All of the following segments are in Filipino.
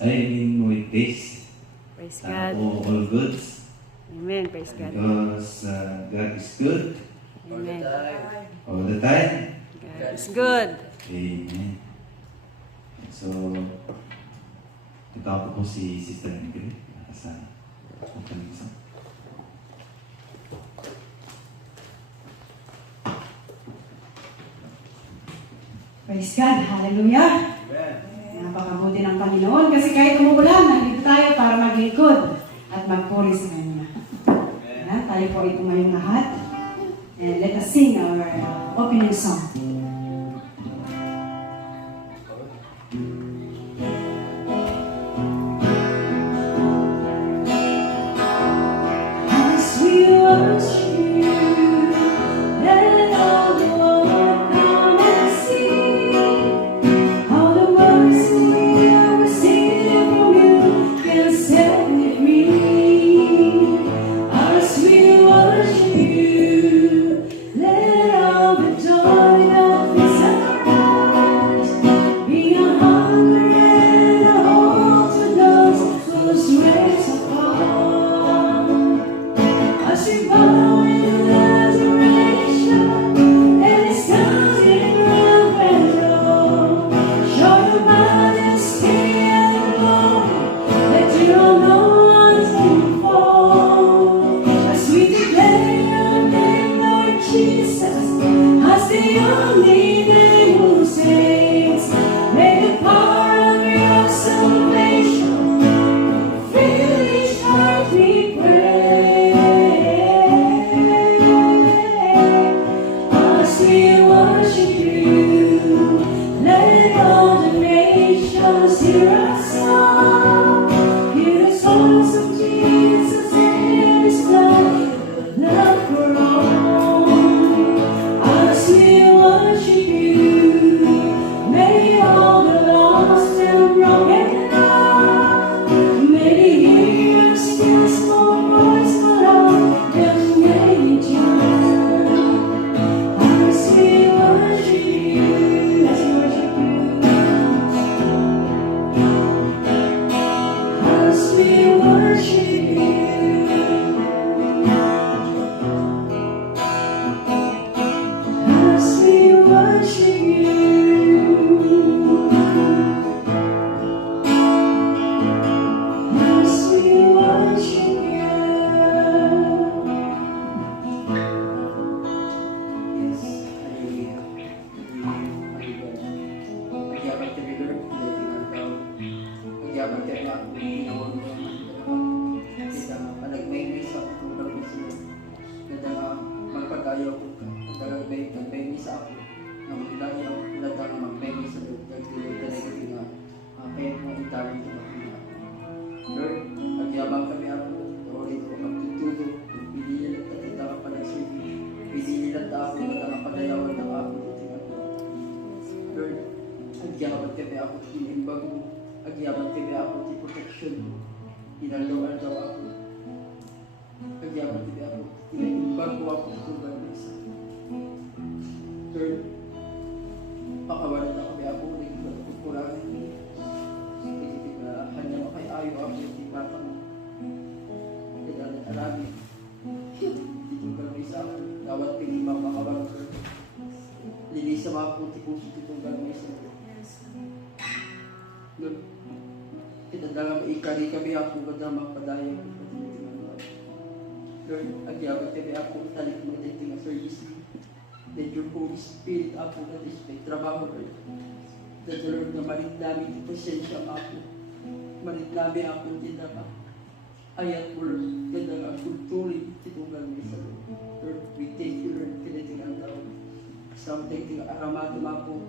with this. Praise God. All goods. Amen. Praise God. Because God is good Amen. all the time. God is good. Amen. So, ito po si Sister Ingrid sa pagkaligsa. Praise God. Hallelujah. Napakabuti ng Panginoon kasi kahit umuulan, nandito tayo para maglingkod at magpuri sa Kanya. Tayo po ito ngayong lahat. And let us sing our opening song. As we worship you, let all the world come and see. All the words we have received from you can set me free. As we worship you, let all the joy that fills our lives be a hunger and a hope to those whose race apart. As we bow in adoration and ecstatic reverential, show your majesty and glory that you alone can fall. As we declare your name, Lord Jesus, as the only name who saves, may the power of your salvation fill each heart we pray. As we worship you, let all the nations hear our song. Hear the songs of Jesus and His love for all. As we worship you, may all the lost and broken heart, may they hear your still small voice call out their nature. As we worship you, as we worship you, as we worship you. As we worship you, as we worship Lord, pagyabang kami ako, Lord, ko magtutulog, pinili at kita ka pala sili, pinili at ako at ang padayawan ng ako, Lord, agyaban kami ako, tinimbag mo, agyaban kami ako, ti protection mo, inaloan daw ako, agyaban kami ako, tinimbag mo ako, tugan mo isa. Lord, pakawalan na kami ako, naging kukurangin mo, hanya makaayo ako yung timatang pinag-alami. Dito ka may sa ako, dawat pinimang makawag ko. Linis sa mga puti-puti dito ka may sa ako. Lord, kitandang maikari kami ako, kadang magpadaya ko. Lord, agyabat kami ako, talik mo dito nga service. Let your Holy Spirit ako na may trabaho, Lord. That the Lord na malit namin yung presensya ako. Malit namin ako tinda ka. Ayat mo, Lord, tinda ka kulturi, titunggal mo isa, Lord. Lord, we thank you, Lord, kiniting ang tao. Something ting aramado mo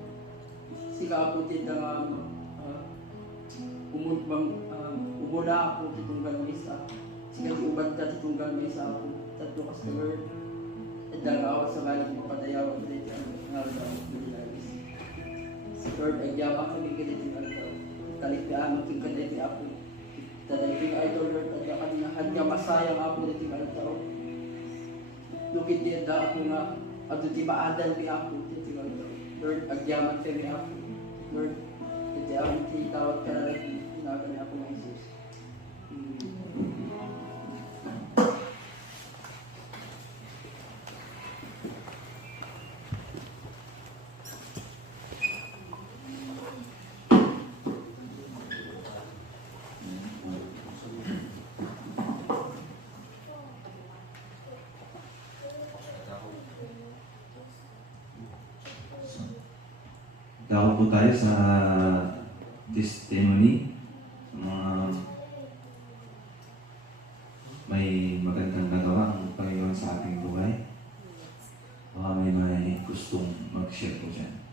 sika ako tinda nga umula ako titunggal mo isa. Sika ubad ka titunggal mo isa ako. Tatlo ka sa Lord. Dalawa sa balik mo padayawan ko dito ang ngayon ako bilagis. Lord, agyama kami ganito ang tao. Talikdaan mo king kaniti ako. Tadaging idol, Lord, tadyakan na hanya masayang ako dito ang tao. Lukit niya da ako nga, at di maadal ni ako dito ang tao. Lord, agyaman kami ako. Lord, iti ang titawag ka na rin. na kami ako ng Jesus. Tawag po tayo sa testimony. Mga may magandang nagawa ang Panginoon sa ating buhay. Baka may gustong mag-share po dyan.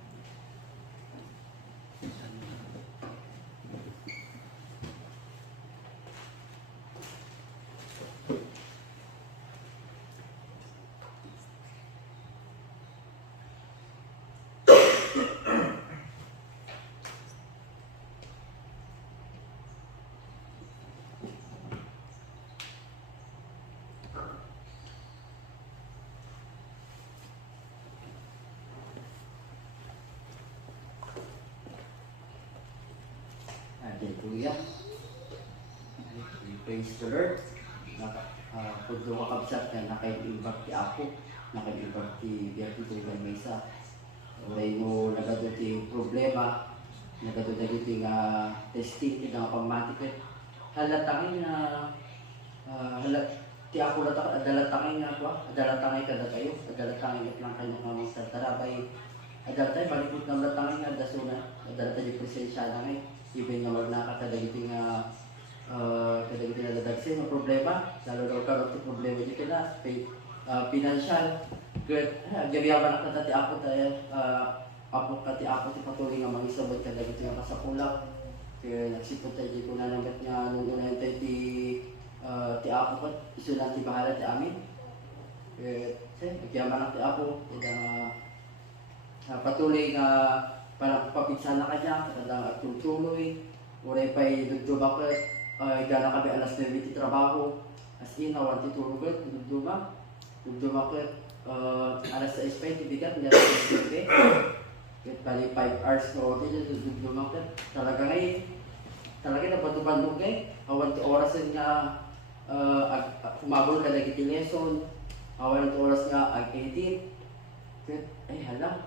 Hallelujah. Praise the Lord. Kung makabsat na nakaibag ti ako, nakaibag ti Berti Tugan Mesa. Uray mo nagadot ti problema, nagadot na dito nga testing, ito nga pamatik. Halatangin na, ti ako adalatangin nga ako, adalatangin kada kayo, adalatangin at lang kayo nga mga tarabay. Adalatay, malikot na adalatangin nga dasuna, adalatay yung presensya na ngayon. Even nga magkakadagiti nga kadagiti na dadagsin ang problema, lalo daw karoon ito problema dito na financial. Gabiyaban na katati ako tayo, apo kati ako ti patuloy nga mangisabot kadagiti nga kasakulak. Kaya nagsipot tayo di ko na nagat nga nung unahin tayo ti ako ko, iso lang ti bahala ti amin. Kaya gabiyaban na ti ako, patuloy nga para papigsa na ka dyan, katandang at tuloy, uray pa'y dugdubak gana kami alas 9 ti trabaho, as in, awan ti tulog it, dugdubak alas 6 pa yung tibigat, hindi alas 6 bali 5 hours na otin, dugdubak it, talaga napatubandog awan ti oras nga kumabol ka na kiti lesson, awan ti oras nga ag-edit, ay hala,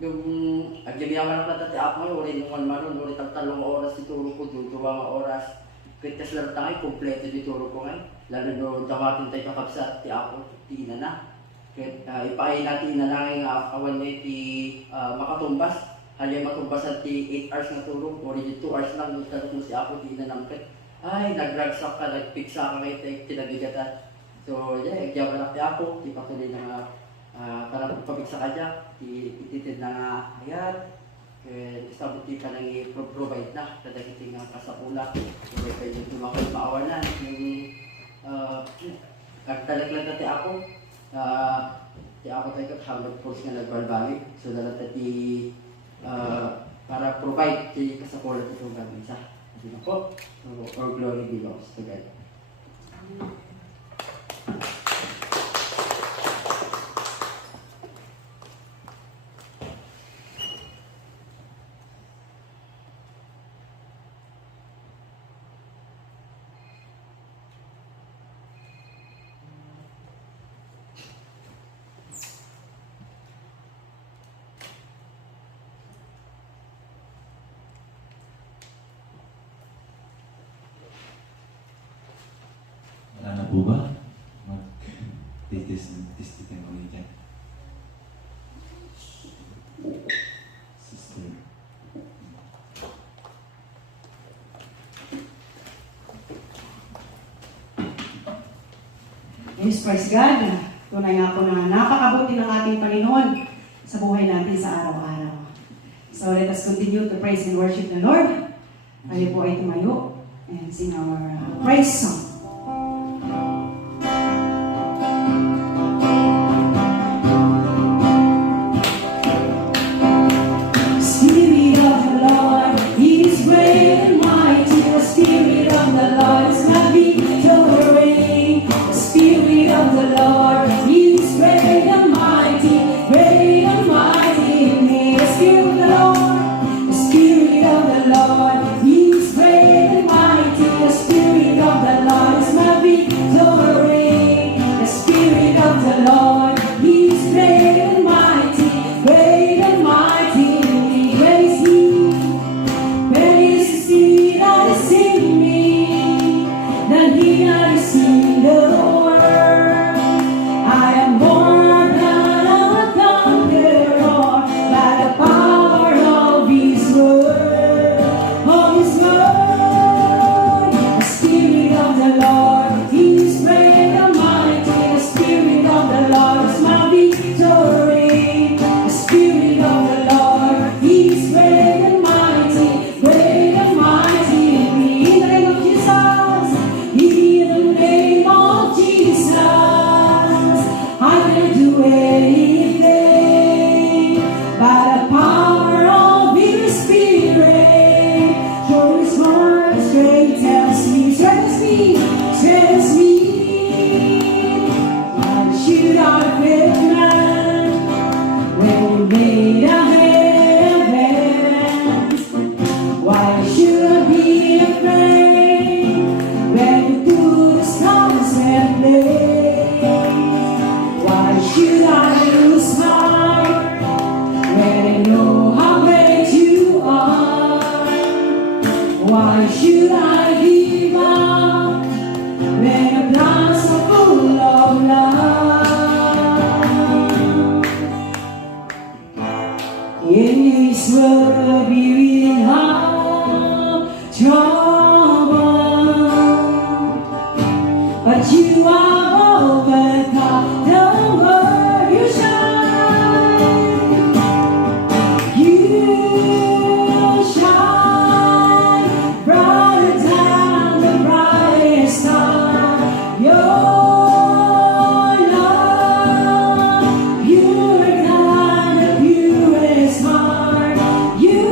yung agyabiyaman na platati ako ngayon, ulit yung manon, ulit ang 3 oras ituro ko doon, 2 oras. Kaya lang tayo, kompleto ituro ko ngayon. Lalo doon, tawatin tayo kakabsa, ti ako, ti ina na. Kaya ipaay natin ina na ngayon, awan niya ti makatumbas. Halya matumbasan ti 8 hours na turo, ulit 2 hours lang, yung talot mo si ako, ti ina namkit. Ay, nag-dragsak ka, nag-pigsa ka ngayon, tayo tinabigatan. So, yeah, agyaman na ti ako, ti patuloy na para pabigsa ka dyan, ititid na nga hayat, isabuti ka nang i-provide na, kadagiti nga kasakula, hindi kayo tumakot maawanan, yung agtalaglag na ti ako tayo kat 100% nga nagbalbalik, so dalata ti para provide ti kasakula ti itong gamisa. Hindi na po, or glory belongs to God. Wala na po ba? Mag-test-testing ulit yan. Sister. Yes, praise God. Tunay nga po na napakabuti ng ating Panginoon sa buhay natin sa araw-araw. So let us continue to praise and worship the Lord. Tayo po ay tumayo and sing our praise song. Spirit of the Lord, He is great and mighty. The Spirit of the Lord is my victory. The Spirit of the Lord, He is great and mighty, great and mighty in me. The Spirit of the Lord, the Spirit of the Lord, He everything I see in the world. I am more than a conqueror by the power of His word. Of His word, the Spirit of the Lord is great and mighty. The Spirit of the Lord is my victory. The Spirit of the Lord is great and mighty, great and mighty. In the name of Jesus, in the name of Jesus, I can do anything by the power of His Spirit. Show His word, strengthens me, strengthens me, strengthens me. Why should I fear man when you made a heaven? Why should I be afraid when you do the stars and place? Why should I lose heart when I know how great you are? Why should I give up when the plans are full of love? In this world we will have trouble, but you are overcome the world. You shine, you shine brighter than the brightest star. Your love purer than the purest heart. You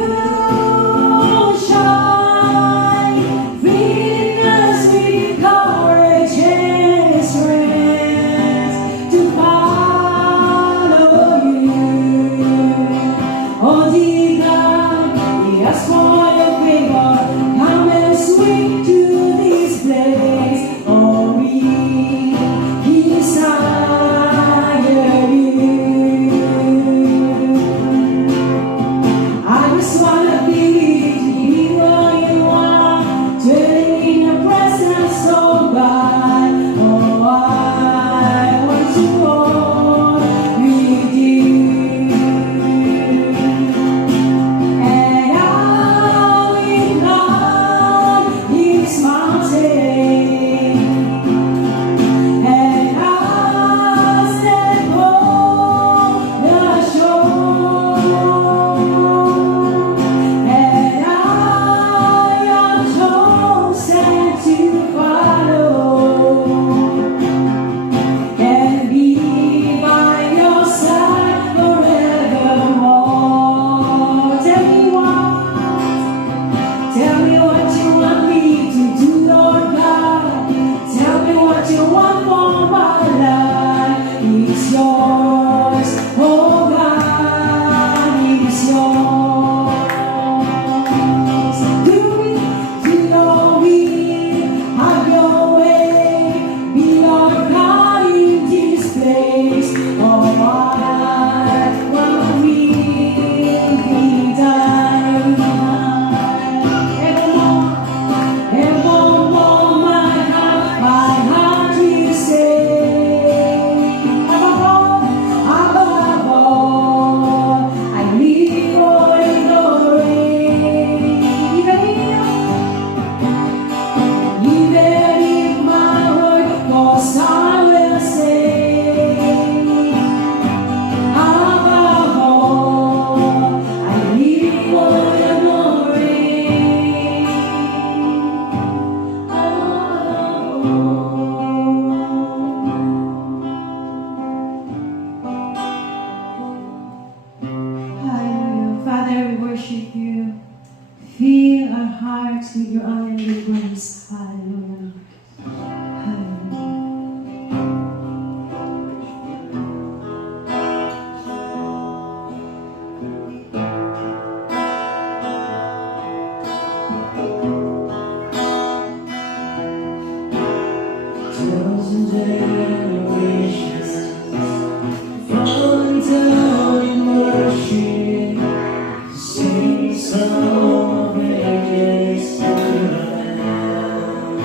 shine, filling us with courage and strength to follow you. Oh dear God, we ask for your favor. Come and sweep to this place. Oh, we desire you. I just wanna be where you are, dwelling in the presence of God. Oh, I want to walk with you, and I will climb this mountain, and I'll stand on the shore, and I am chosen to follow and be by your side forevermore. Tell me what you want me to do, Lord God. Tell me what you want for my life. It's yours, oh God, it's yours. Do your will, have your way, be Lord God in this place. Oh, I want me be done. Evermore, my heart will say, above all, I live for your glory. Even if my word goes, I will say, above all, I live for your glory. Hallelujah. Father, we worship you. Fill our hearts with your unending grace. Hallelujah. Hallelujah. Thousand generations falling down in worship, sing song of ages to the Lamb.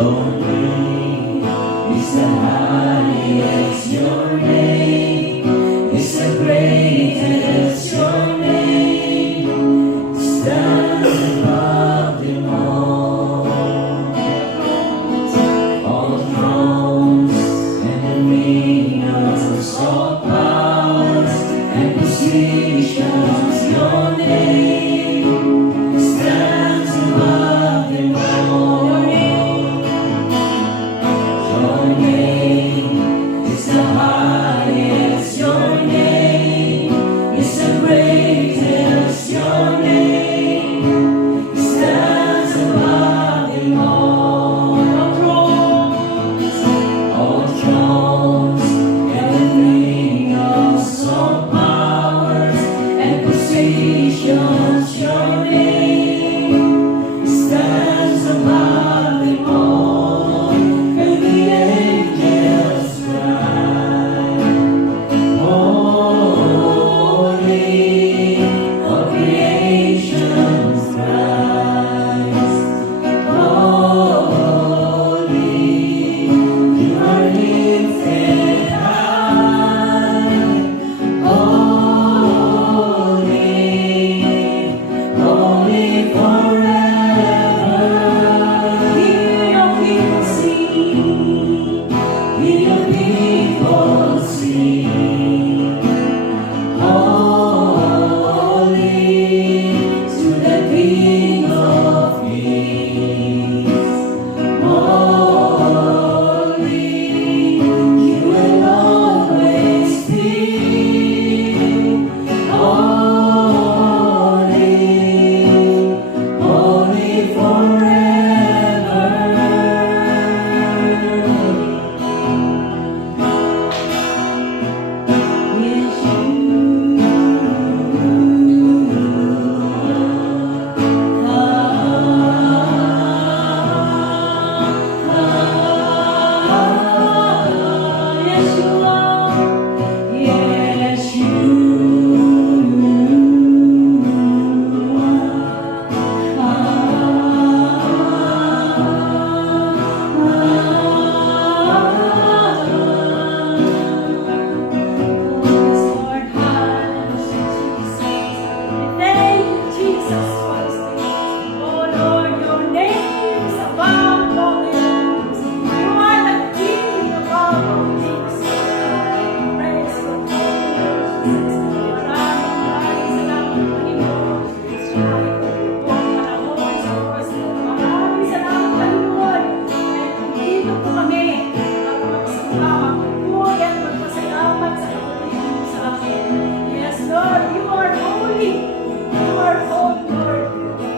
Your name is the highest. Your name is the greatest. Your name stands above them all. All thrones and dominions, all powers and positions. Your name stands above them all. Your name is the highest. Your name is the greatest. Your name stands above them all. All thrones and dominions, all powers and positions. Your name stands above them all. And the angels cry, holy, all creation cries, holy, you are lifted high, holy forever. Hear your people sing, hear your people sing, holy to the King of Kings. Holy, you will always be. Holy forever. Yes, you are. Yes, Yes, Lord, you are holy. You are holy, Lord.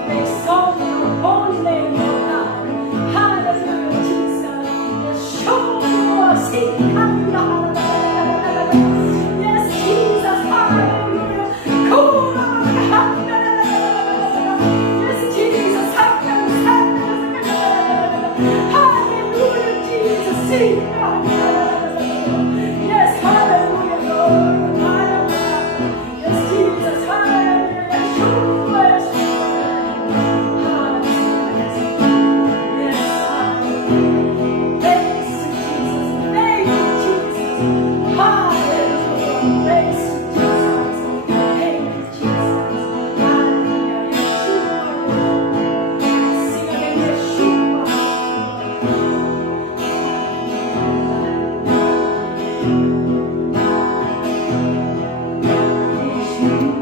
We exalt your holy name, Lord God. Hallelujah, Jesus. Yeshua, sing hallelujah. Yes, Jesus, hallelujah. Yes, Jesus, hallelujah. Hallelujah, Jesus, sing hallelujah. Yes, hallelujah, Lord. Hallelujah. Yes, Jesus, hallelujah. Yeshua, hallelujah. Yes, hallelujah. Praise to Jesus. Thank you, Jesus. Hallelujah. Praise to Jesus. Thank you, Jesus. Hallelujah. Yeshua. Sing again, Yeshua. Yeshua.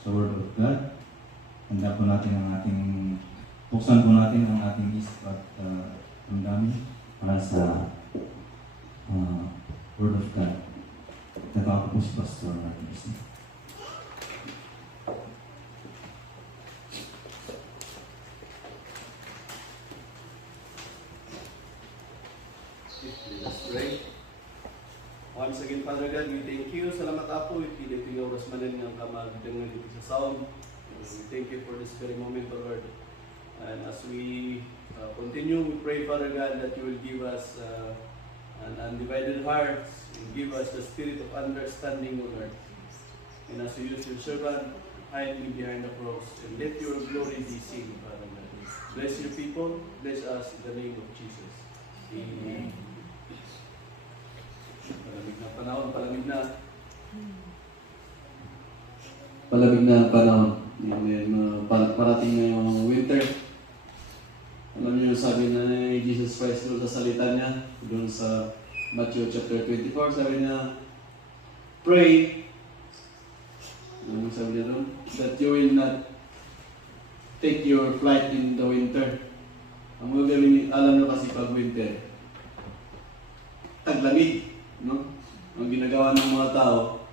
sa Word of God. Handa po natin ang ating, buksan po natin ang ating isip at damdamin para sa Word of God. Nagawa po si Pastor natin. Let's pray. Once again, Father God, we thank you. Salamat Apo, ipilipin oras manin ng kamag dengan ito sa sound. We thank you for this very moment, O Lord. And as we continue, we pray, Father God, that you will give us an undivided heart and give us the spirit of understanding, O Lord. And as you use your servant, hide me behind the cross and let your glory be seen, Father God. Bless your people, bless us in the name of Jesus. Amen. Palamig na panahon, palamig na. Palamig na ang panahon. Parating na yung winter. Alam niyo, sabi na ni Jesus Christ doon sa salita niya, doon sa Matthew chapter 24, sabi niya, pray, ano sabi niya doon? That you will not take your flight in the winter. Ang mga gawin, alam nyo kasi pag winter, taglamig, no? Ang ginagawa ng mga tao,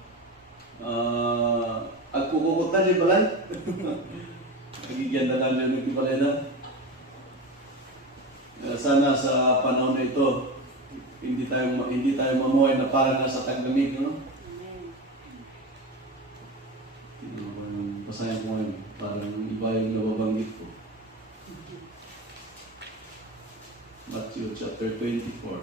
agkukukutan yung balay. Nagigyan na lang yung balay na. Sana sa panahon na ito, hindi tayo mamuhay na parang nasa taglamig, no? Basahin ko ngayon, parang iba yung nababanggit ko. Matthew chapter 24.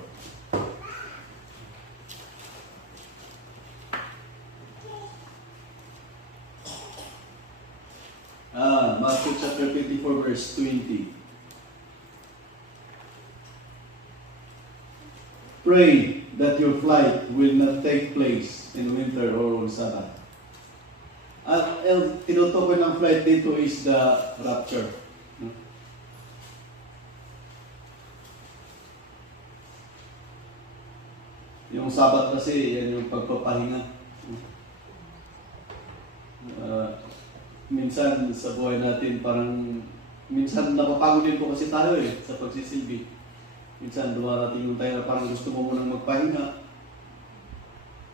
Matthew chapter 24 verse 20. Pray that your flight will not take place in winter or on Sabbath. At tinutukoy ng flight dito is the rapture. Yung Sabbath kasi, yan yung pagpapahinga. Minsan sa buhay natin parang, minsan napapagod din po kasi tayo sa pagsisilbi. Minsan dumarating yung tayo na parang gusto mo munang magpahinga.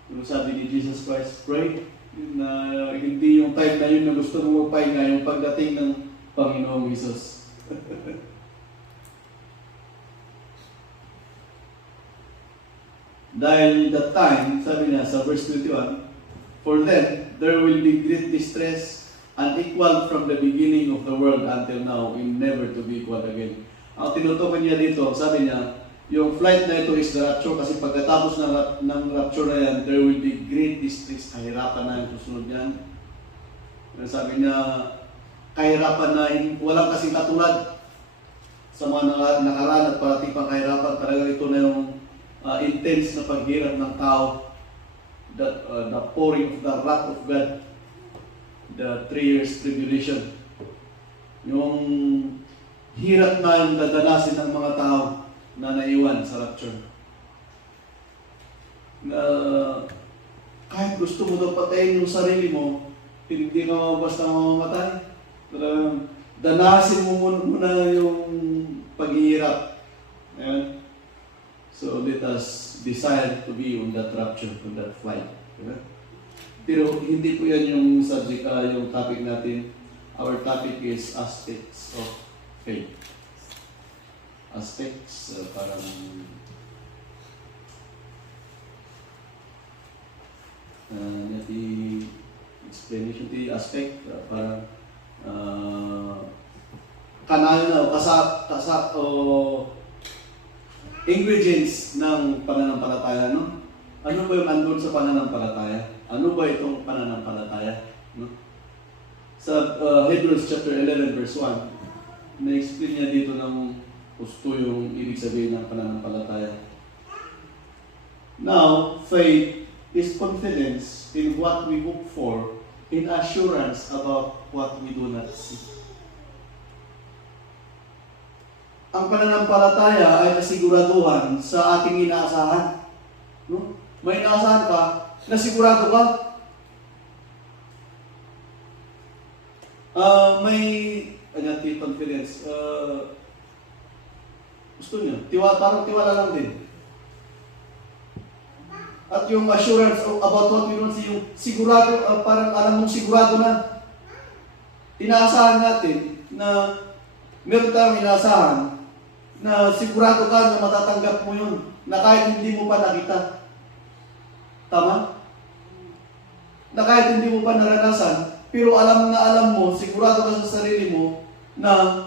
Yung sabi ni Jesus Christ, pray, na hindi yung time na yun na gusto mo magpahinga, yung pagdating ng Panginoong Jesus. Dahil that time, sabi niya sa verse 21, for them, there will be great distress, unequal from the beginning of the world until now, and never to be equal again. Ang tinutukoy niya dito, sabi niya, yung flight na ito is the rapture kasi pagkatapos ng rapture na yan, there will be great distress, kahirapan na yung susunod yan. Sabi niya, kahirapan na, walang kasing katulad sa mga nakaraan at parating pang kahirapan. Talaga ito na yung intense na paghirap ng tao, the pouring of the wrath of God, the 3 years tribulation, yung hirap na yung dadanasin ng mga tao na naiwan sa rapture. Kahit gusto mo daw patayin yung sarili mo, hindi ka basta mamamatay. Danasin mo muna yung paghihirap. Ayan. So let us decide to be on that rapture, on that flight. Ayan. Pero hindi po yan yung subject, yung topic natin. Our topic is aspects of faith. Aspects, parang the explanation, the aspect, parang kanayon o ingredients ng pananampalataya, no? Ano ba yung andun sa pananampalataya? Ano ba itong pananampalataya? No? Sa Hebrews chapter 11 verse 1, na-explain niya dito ng gusto yung ibig sabihin ng pananampalataya. Now, faith is confidence in what we hope for, in assurance about what we do not see. ang pananampalataya ay kasiguraduhan sa ating inaasahan. No? May inaasahan ka, nasigurado ka. May confidence. Gusto niyo? Parang tiwala lang din. At yung assurance about what we don't see, yung sigurado, parang alam mong sigurado na. Inaasahan natin na meron tayong inaasahan na sigurado ka na matatanggap mo yun, na kahit hindi mo pa nakita. Tama? Na kahit hindi mo pa naranasan, pero alam na alam mo, sigurado ka sa sarili mo na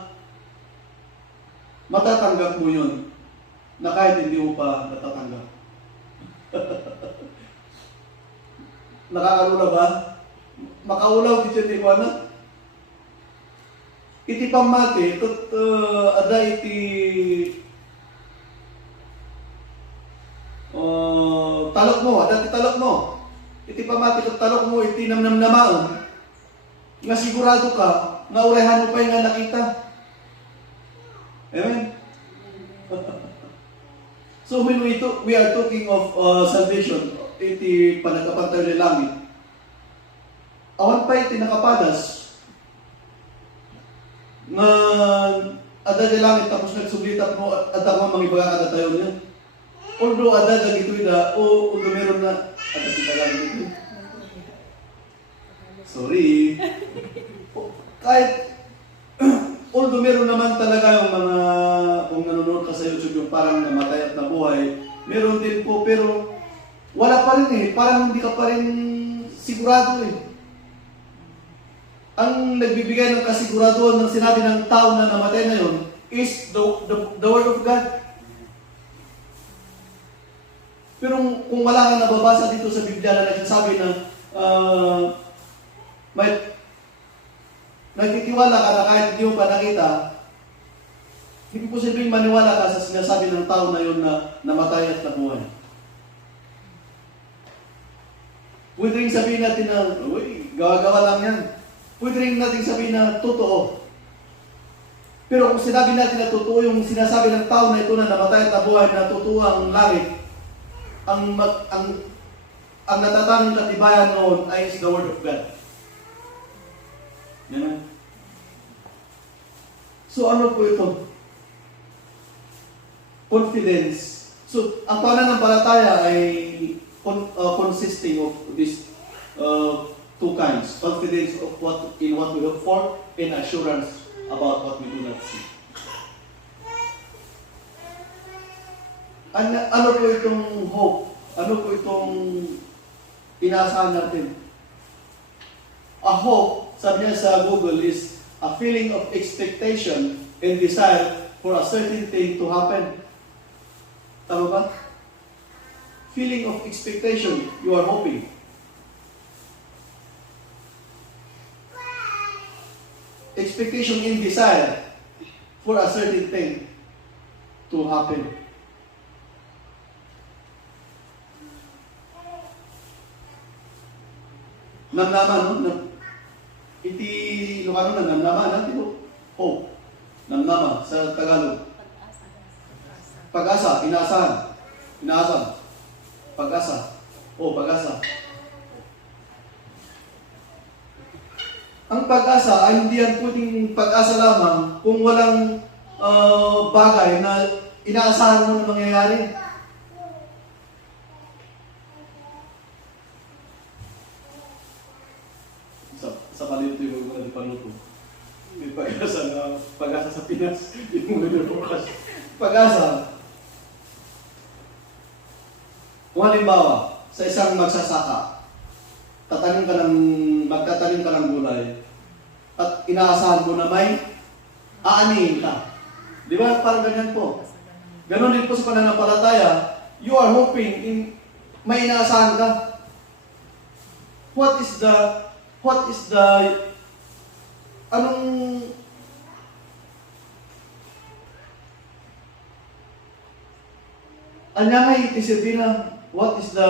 matatanggap mo yun, na kahit hindi mo pa natatanggap. Nakakalula ba? Makaulaw di dyan na? Iti pamati, ada iti talok mo, ada iti talok mo. Iti pamati kat talok mo, iti namnamnamaon. Nga sigurado ka, nga urehan mo pa yung nga nakita. Amen? So when we are talking of salvation, iti panagkapantay ng langit, awan pa iti nakapadas, nga ada di langit tapos nagsublitat mo at ako mangibaga kada tayo niya. Although ada dagito ida o meron na ada kita lang dito. Sorry. Kahit although meron naman talaga yung mga kung nanonood ka sa YouTube yung parang namatay at nabuhay, meron din po pero wala pa rin eh, parang hindi ka pa rin sigurado eh. Ang nagbibigay ng kasiguraduhan ng sinabi ng tao na namatay na yun is the Word of God. Pero kung wala kang nababasa dito sa Biblia na nagsasabi na may nagtitiwala ka na kahit hindi mo pa nakita, hindi posibleng maniwala ka sa sinasabi ng tao na yun na namatay at nabuhay. Pwede rin sabihin natin na, uy, gawa-gawa lang yan. Pwede rin natin sabihin na totoo. Pero kung sinabi natin na totoo yung sinasabi ng tao na ito na namatay at nabuhay na totoo ang langit, ang natatanging katibayan noon ay is the Word of God. Amen? So ano po ito? Confidence. So ang pananampalataya ay consisting of these two kinds. Confidence of what we hope for and assurance about what we do not see. Ano po itong hope? Ano po itong inaasahan natin? A hope, sabi niya sa Google, is a feeling of expectation and desire for a certain thing to happen. Tama ba? Feeling of expectation, you are hoping. Expectation and desire for a certain thing to happen. Namnaman, no? Iti Ilocano na namnaman, natin po. Hope. Namnaman sa Tagalog. Pag-asa, inaasahan. Inaasahan. Pag-asa. Pag-asa. Ang pag-asa ay hindi yan pwedeng pag-asa lamang kung walang bagay na inaasahan mo na mangyayari. Sa palito yung mga panuto. May pag-asa sa Pinas. Yung mga forecast. Pag-asa. Kung halimbawa, sa isang magsasaka, magtatanim ka ng gulay, at inaasahan mo na may aanihin ka. Di ba? Parang ganyan po. Ganon din po sa pananampalataya, you are hoping may inaasahan ka. Anyangay itisipin na, what is the,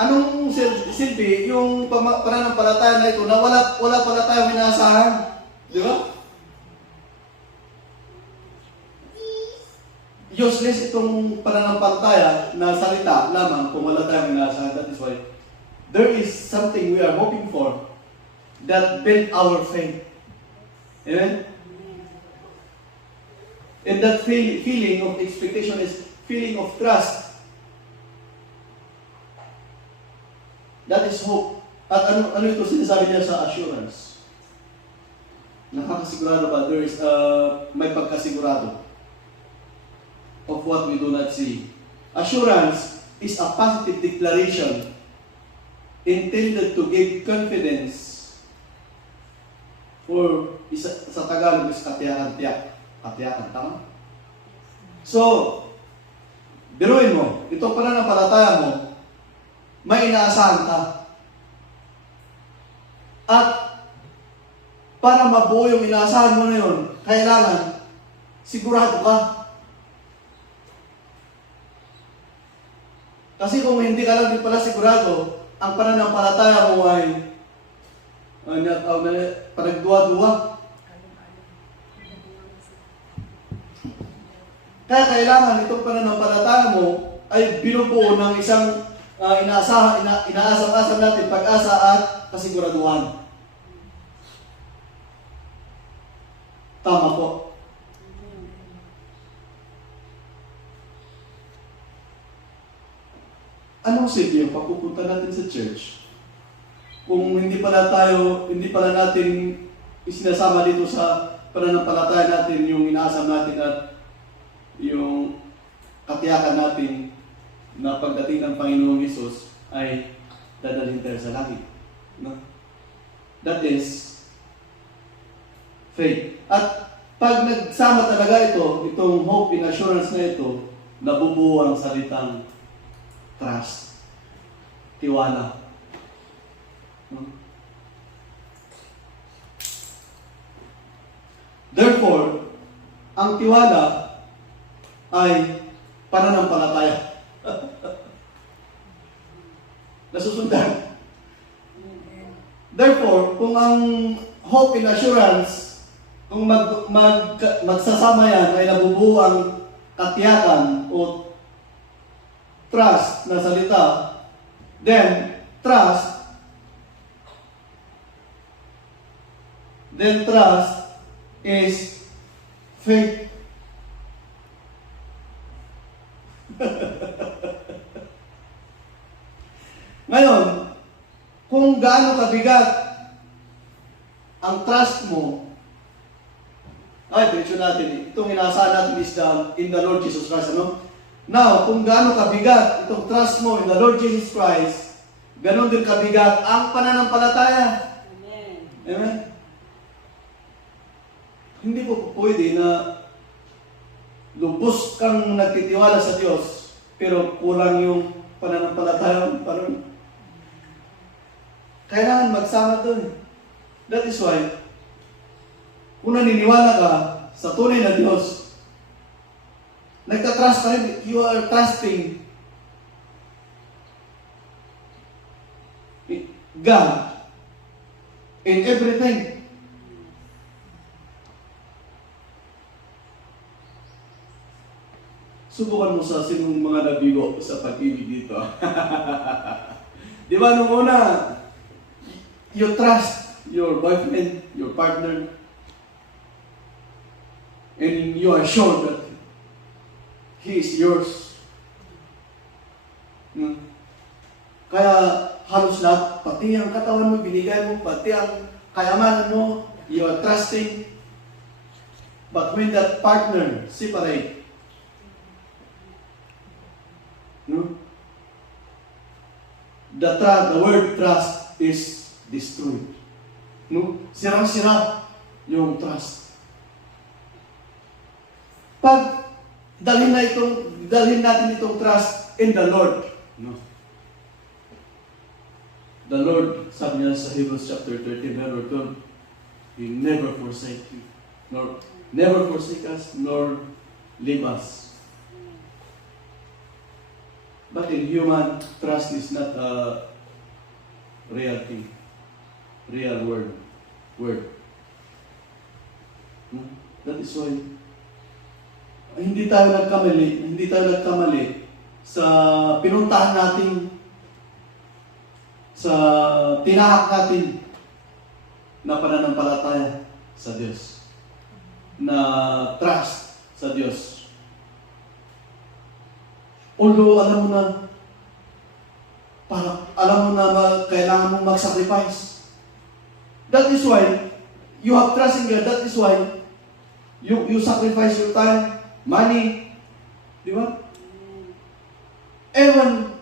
anong silbi, yung pananampalataya na ito na wala pala tayong inaasahan. Di ba? useless itong pananampalataya na salita lamang kung wala tayong inaasahan. That is why there is something we are hoping for that build our faith. Amen? And that feeling of expectation is feeling of trust. That is hope. At ano ito sinasabi niya sa assurance? Nakakasigurado ba? There is may pagkasigurado of what we do not see. Assurance is a positive declaration intended to give confidence, or sa Tagalog is katiyakan-tiyak. Katiyakan, tama? So, biruin mo, itong pananampalataya mo, may inaasahan ka. At para mabuo yung inaasahan mo na yun, kailangan sigurado ka. Kasi kung hindi ka lang din pala sigurado, ang pananampalataya mo ay panagduwa-duwa. Kaya kailangan itong pananampalataya mo ay binubuo ng isang inaasam-asam natin pag-asa at kasiguraduhan. Tama po. Anong silbi pag pupunta natin sa church? Kung hindi pala natin isinasama dito sa pananampalataya natin yung inaasam natin at yung katiyakan natin na pagdating ng Panginoong Hesus ay dadalhin tayo sa langit. No? That is faith. At pag nagsama talaga itong hope and assurance na ito, nabubuo ang salitang trust, tiwala. No? Therefore, ang tiwala ay pananampalataya. Nasusundan. Therefore, kung ang hope and assurance, kung magsasama yan ay nabubuo ang katiyakan o trust na salita, then trust is faith. Ngayon, kung gaano kabigat ang trust mo, diretso natin, itong inaasahan natin is in the Lord Jesus Christ, ano? Now, kung gaano kabigat itong trust mo in the Lord Jesus Christ, ganon din kabigat ang pananampalataya. Amen. Amen? Hindi po pwede na lubos kang nagtitiwala sa Diyos, pero kulang yung pananampalataya mo. Kailangan magsama doon. That is why, kung naniniwala ka sa tunay na Diyos, nagtatrust ka rin, you are trusting God in everything. Subukan mo sa sinong mga nabigo sa pag-ibig dito. Di ba nung una, you trust your boyfriend, your partner, and you are sure that he is yours. Kaya halos lahat, pati ang katawan mo, binigay mo, pati ang kayamanan mo, you are trusting. But when that partner separate, the word trust is destroyed. Sirang-sira yung trust. Pag dalhin natin itong trust in the Lord. The Lord, sabi niya sa Hebrews chapter 13, verse 12, He never forsake you, never forsake us, nor leave us. But in human, trust is not a real thing, real word. That is why hindi tayo nagkamali sa pinuntahan natin, sa tinahak natin na pananampalataya sa Diyos, na trust sa Diyos. Although alam mo na kailangan mong mag-sacrifice. That is why you have trust in God. That is why you sacrifice your time, money, di ba? Even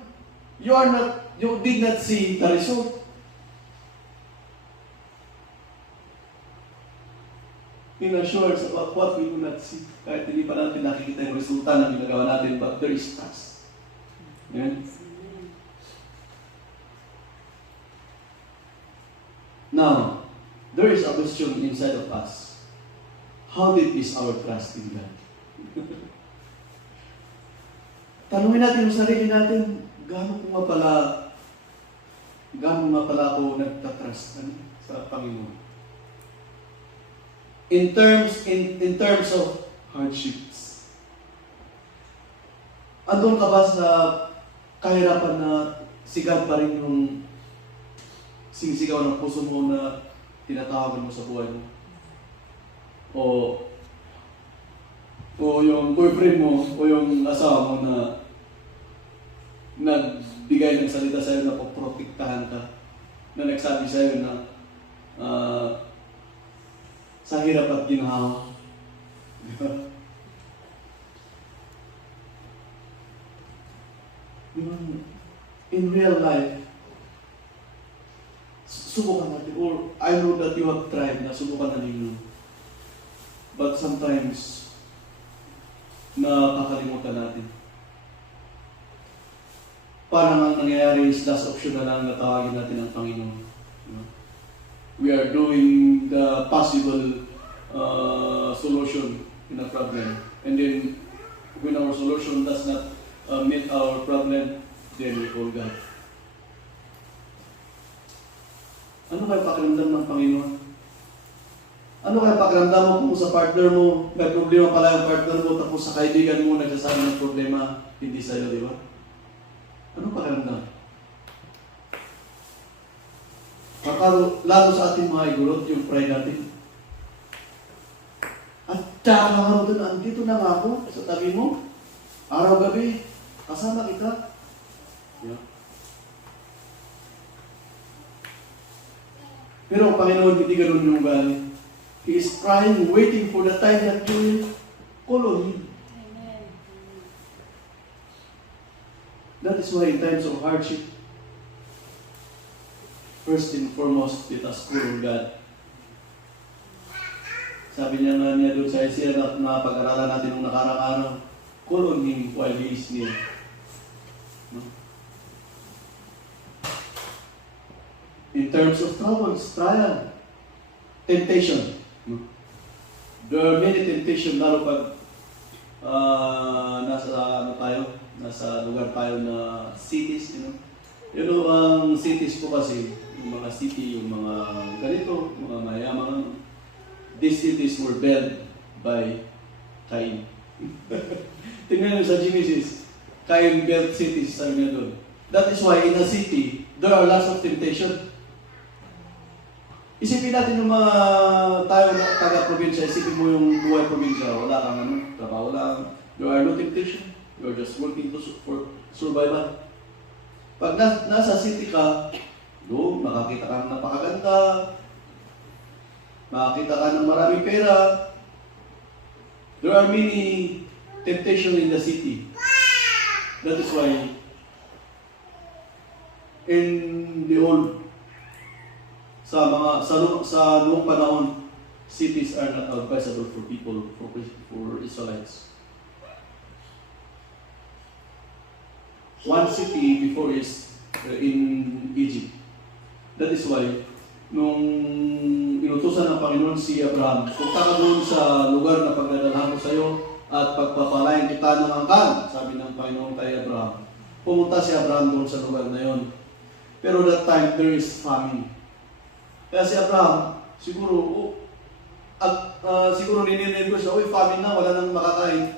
you did not see the result. In assurance about what we do not see. Kahit hindi pa natin nakikita yung resulta ng ginagawa natin, but there is trust. Amen? Now, there is a question inside of us. How deep is our trust in God? Tanungin natin yung sarili natin, gaano nga pala ako nagtatrust sa Panginoon? In terms of hardships. Andun ka ba sa kahirapan na sigad pa rin yung sinisigaw ng puso mo na tinatawagan mo sa buhay mo? O yung boyfriend mo o yung asawa mo na nagbigay ng salita sa'yo na poprotektahan ka, na nagsabi sa'yo na sa hirap at ginhawa. In real life, subukan natin. Or I know that you have tried na subukan na ninyo. But sometimes, nakakalimutan natin. Parang ang nangyayari is last option na lang na tawagin natin ang Panginoon. We are doing the possible solution in a problem. And then, when our solution does not meet our problem, then we call God. Ano kaya pakiramdam ng Panginoon? Ano kaya pakiramdam mo kung sa partner mo, may problema pala yung partner mo, tapos sa kaibigan mo, nagsasabi ng problema, hindi sa'yo, di ba? Ano pakiramdam? Lalo sa ating mga igurot, yung pride natin. At tsaka doon, andito na nga ako sa tabi mo. Araw-gabi, kasama kita. Yeah. Pero ang Panginoon, hindi ganun yung ugali. He is crying, waiting for the time that you will call on Him. Amen. That is why in times of hardship, first and foremost, let us call on God. Sabi niya doon sa Isaiah na pag-aralan natin nung nakarang araw, call on Him while He is near. No? In terms of troubles, trial, temptation. No? There are many temptations, lalo pag nasa lugar tayo na cities, ang cities po kasi, yung mga city, yung mga ganito, mga mayaman, these cities were built by Cain. Tingnan nyo sa Genesis, Cain built cities, sabi niya doon. That is why in a city, there are lots of temptation. Isipin natin yung mga tayo na taga-probinsya, isipin mo yung buhay probinsya, wala kang trabaho lang, there are no temptation, you are just working for survival. Pag nasa city ka, makakita ka ng napakaganda, makakita ka ng maraming pera, there are many temptation in the city. That is why in the old sa noong panahon, cities are not advisable for people, for Israelites. One city before is in Egypt. That is why, nung inutusan ng Panginoon si Abraham, punta ka doon sa lugar na pagdadalhan ko sa iyo at pagpapalain kita ng angkan, sabi ng Panginoon kay Abraham. Pumunta si Abraham doon sa lugar na yon. Pero that time, there is famine. Kaya si Abraham, siguro nininig ko siya, famine na, wala nang makakain.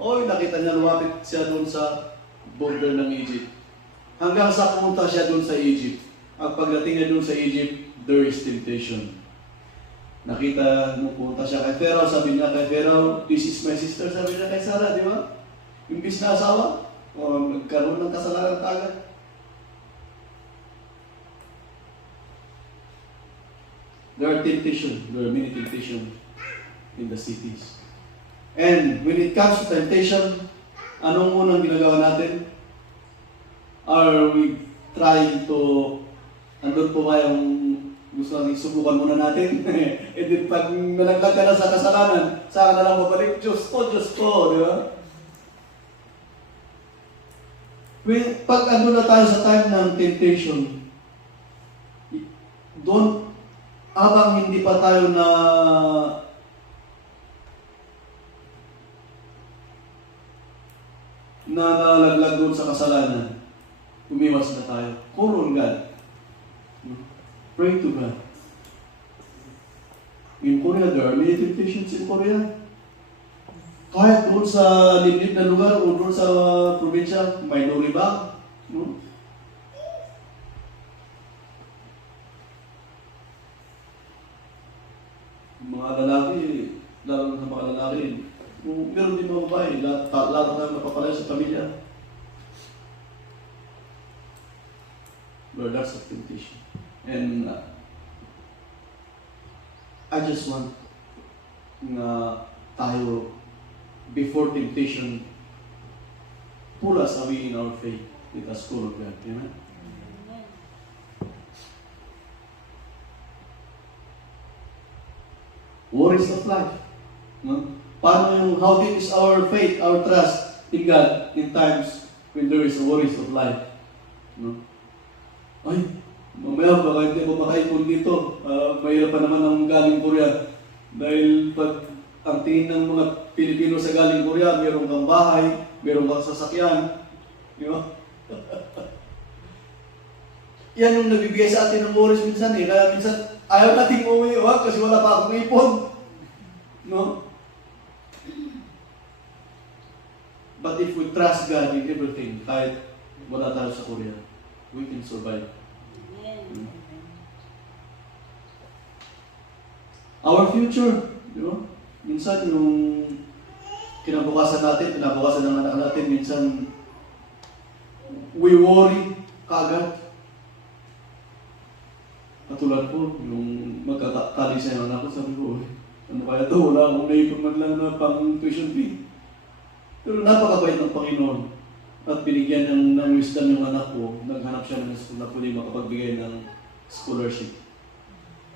Oy, nakita niya lumapit siya doon sa border ng Egypt. Hanggang sa pumunta siya doon sa Egypt. Ang pagdating niya doon sa Egypt, there is temptation. Nakita mo, pumunta siya kay Pharaoh, sabi niya kay Pharaoh, this is my sister, sabi niya kay Sarah, di ba? Imbis na asawa, o nagkaroon ng kasalanan agad. There are temptation, there are many temptation in the cities. And when it comes to temptation, anong unang ginagawa natin? Are we trying to, andun po ba yung gusto natin subukan muna natin? E di pag nalaglag ka na sa kasalanan, saka na lang mabalik, Diyos ko, di ba? Pag andun na tayo sa time ng temptation, doon, habang hindi pa tayo na nalaglag doon sa kasalanan, umiwas na tayo. Call on God. Pray to God. In Korea, there are many temptations in Korea. Kahit doon sa liblib na lugar o doon sa probinsya, may loribang. No? Mga lalaki, lalo na mga lalaki, meron din mga babae, lahat na napapalaya sa pamilya. Lord, that's a temptation. And I just want na tayo, before temptation, pull us away in our faith with the school of God. Amen? Worries of life. No? Paano yung, how deep is our faith, our trust in God in times when there is worries of life? No? Ay, mamaya baka hindi ako makaipon dito. Mahirap pa naman ang galing Korea. Dahil pag ang tingin ng mga Pilipino sa galing Korea, meron kang bahay, meron kang sasakyan. Di ba? Yan yung nabibigay sa atin ng worries minsan eh. Kaya minsan, ayaw nating umuwi kasi wala pa akong ipon. No? But if we trust God in everything, kahit wala tayo sa Korea, we can survive. Our future, di ba? Minsan yung kinabukasan natin, kinabukasan ng anak natin, minsan we worry kaagad. Katulad ko, yung magkakali sa anak ko, sabi ko, ano kaya ito? Wala akong naipon man lang na pang tuition fee. Pero napakabait ng Panginoon. At binigyan ng wisdom yung anak ko, naghanap siya ng school na pwede makapagbigay ng scholarship.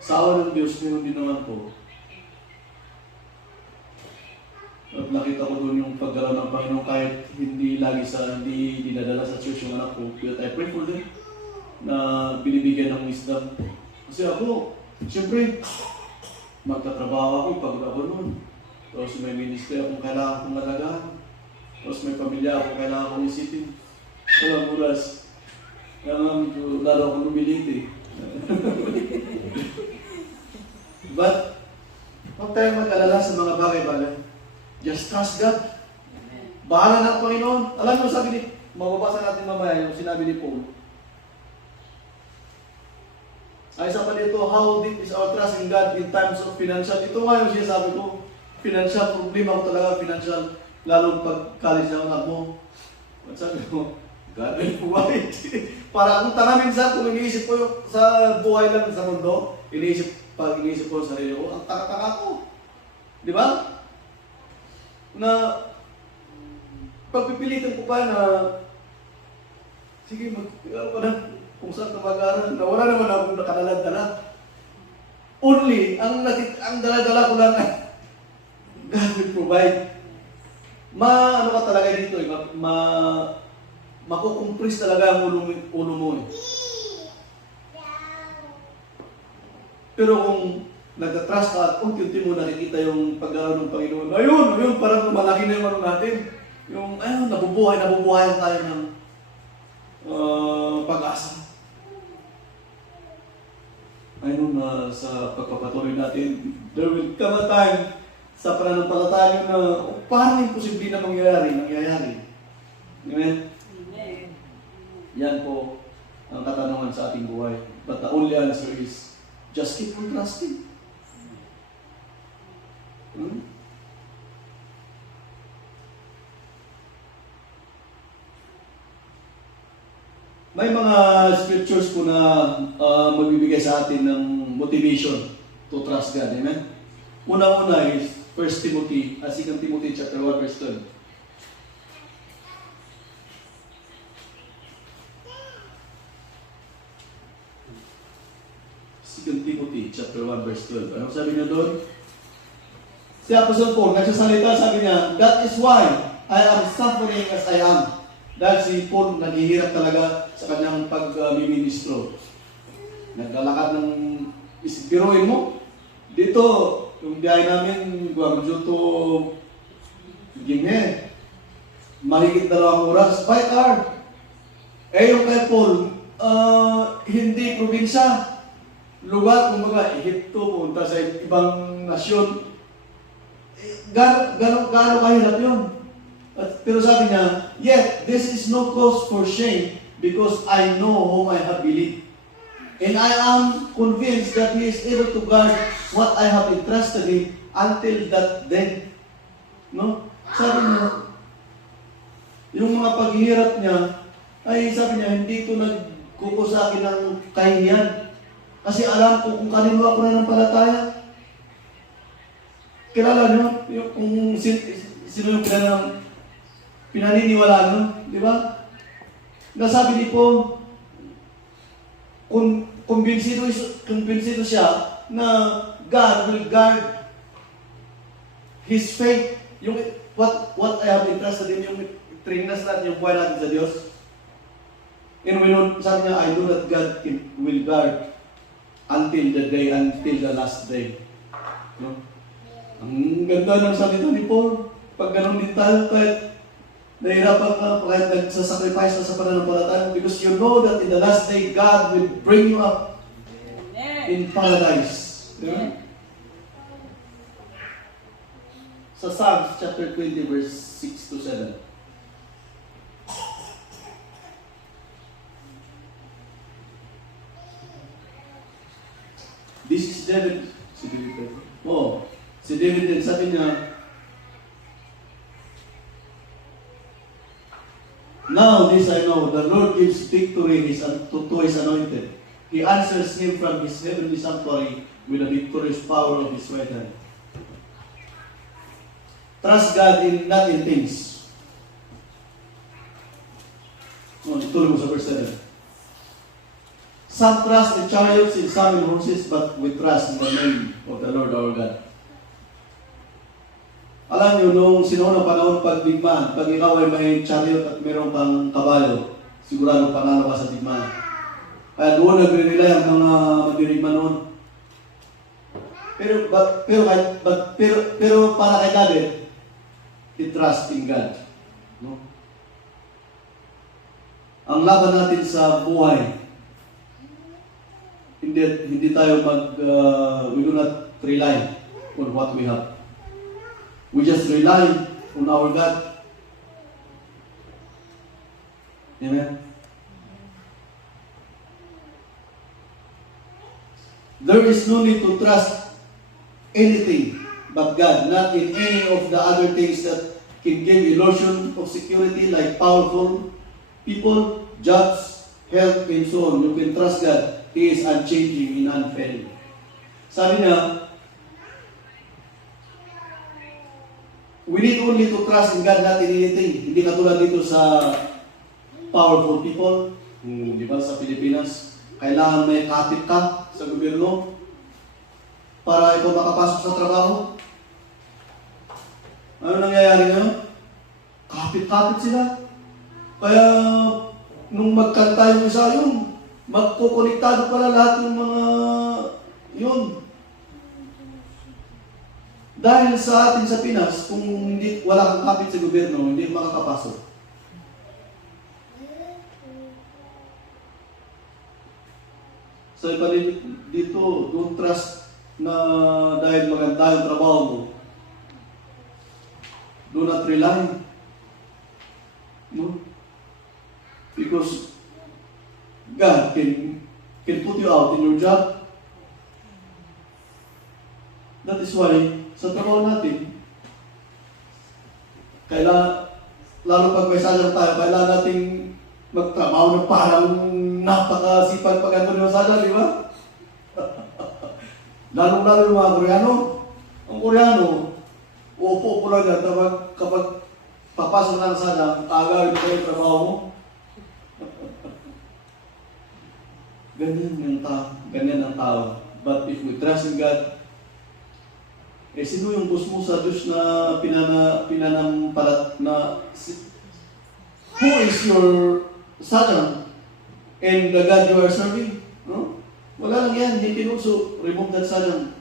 Sa awa ng Diyos, meron din naman po. At nakita ko doon yung paggalaw ng Panginoon kahit hindi dinadala sa church yung anak ko. But I pray for them na binibigyan ng wisdom. Kasi ako, siyempre, magtatrabaho ako, pagod ako noon. Tapos may ministry akong kailangan kong alagaan. Tapos may pamilya ako kailangan kong isipin. Walang oras. Lalo akong lumiliti. But, huwag tayong mag-alala sa mga bagay-bagay. Just trust God. Bahala na ang Panginoon. Alam mo, sabi ni, mababasa natin mamaya yung sinabi ni Paul. Ay sa pa dito, how deep is our trust in God in times of financial? Ito nga yung sinasabi ko. Financial, problema ko talaga, financial. Lalong pag college na anak mo. At sabi ko, God will provide. Para kung tanga minsan, kung iniisip ko yung, sa buhay lang sa mundo, pag iniisip ko sa sarili ko, ang taka-taka ko. Di ba? Na pagpipilitan ko pa na sige, mag-aaral ka na kung saan ka mag-aaral, na wala naman akong nakadala-dala. Only, ang dala-dala ko lang ay God will provide. Ano ka talaga dito eh, makukumpris talaga ang ulo mo eh. Pero kung nagtatrust ka at unti-unti mo nakikita yung pag-aaral ng Panginoon, ayun, parang malaki na yung ano natin. Yung, nabubuhay tayo ng pag-asa. Ayun na sa pagpapatuloy natin, there will come a time sa pananampalataya na parang imposible na nangyayari. Amen? Yan po ang katanungan sa ating buhay. But the only answer is, just keep on trusting. May mga scriptures po na magbibigay sa atin ng motivation to trust God. Amen? Una-una is 2 Timothy chapter 1 verse 12. 2 Timothy chapter 1 verse 12. Anong sabi niya doon? Si Apostle Paul, nagsasalita, sabi niya, that is why I am suffering as I am. Dahil si Paul naghihirap talaga sa kanyang pag-ministro. Naglalakad ng biruin mo. Dito, yung biyahe namin, Guangzhou to Ginghe. Mahigit 2 oras, by car. Eh yung kay Paul, hindi probinsya. Lugar, kumbaga, Ehipto, punta sa ibang nasyon. Gano'ng kahirap yun. Pero sabi niya, yet this is no cause for shame because I know whom I have believed. And I am convinced that He is able to guard what I have entrusted Him until that day. No? Sabi niya, yung mga paghihirap niya, ay sabi niya, hindi ito nagkuko sa akin ng kahihiyan. Kasi alam ko kung kanino ako nananampalataya. Kilala niyo, kung sino yung pinaniniwala nyo, di ba? Nasabi ni Paul, kumbinsido siya na God will guard His faith. Yung what I have entrusted in, yung trinas natin, yung buhay natin sa Diyos. And sabi niya, I know that God will guard until the last day. No? Ang ganda ng salita ni Paul. Pag ganun din tayo, kahit nahirapan ka, kahit nagsasacrifice ka sa pananampalataya, because you know that in the last day, God will bring you up in paradise. Diba? Sa Psalms chapter 20, verse 6 to 7. This is David. Si David. Si David din, sabi niya, now this I know, the Lord gives victory to His anointed. He answers him from His heavenly sanctuary with the victorious power of His right hand. Trust God not in things. Ituloy mo sa verse 7. Some trust in chariots, in some in horses, but we trust in the name of the Lord our God. Alam niyo, nung sinunang panahon pagdigmaan, pag ikaw ay may chariot at meron kang kabayo, sigurado panalo ka sa digmaan. Kaya doon nagre-rely ang mga madirigman noon. Pero para kay David, he trust in God. No? Ang laban natin sa buhay, hindi tayo we do not rely on what we have. We just rely on our God. Amen? There is no need to trust anything but God, not in any of the other things that can give illusion of security like powerful people, jobs, health, and so on. You can trust God. He is unchanging and unfailing. Sabi niya, we need only to trust in God, not in anything. Hindi katulad dito sa powerful people. Di ba sa Pilipinas, kailangan may katip ka sa gobyerno para ikaw makapasok sa trabaho. Ano nangyayari ngayon? Kapit-kapit sila. Kaya nung magkanta yung isa yun, magkukonektado pala lahat ng mga yun. Dahil sa atin sa Pinas, kung wala kang kapit sa gobyerno, hindi makakapasok. So ipalit dito, don't trust na dahil maganda yung trabaho mo, Do not rely. No? Because God can put you out in your job. That is why, sa trabaho natin, lalo pag may sadyang tayo, kailangan nating magtrabaho na parang napakasipag pag ano yung sadya, di ba? Lalo-lalo yung mga Koreano. Ang Koreano, uupo lang yan kapag papasok na sa sadya, agawin ko yung trabaho mo. Ganyan ang tao. But if we trust in God, sino yung boss mo sa Diyos na pinanampalat na who is your Satan and the God you are serving? No? Wala lang yan. He can also remove that Satan.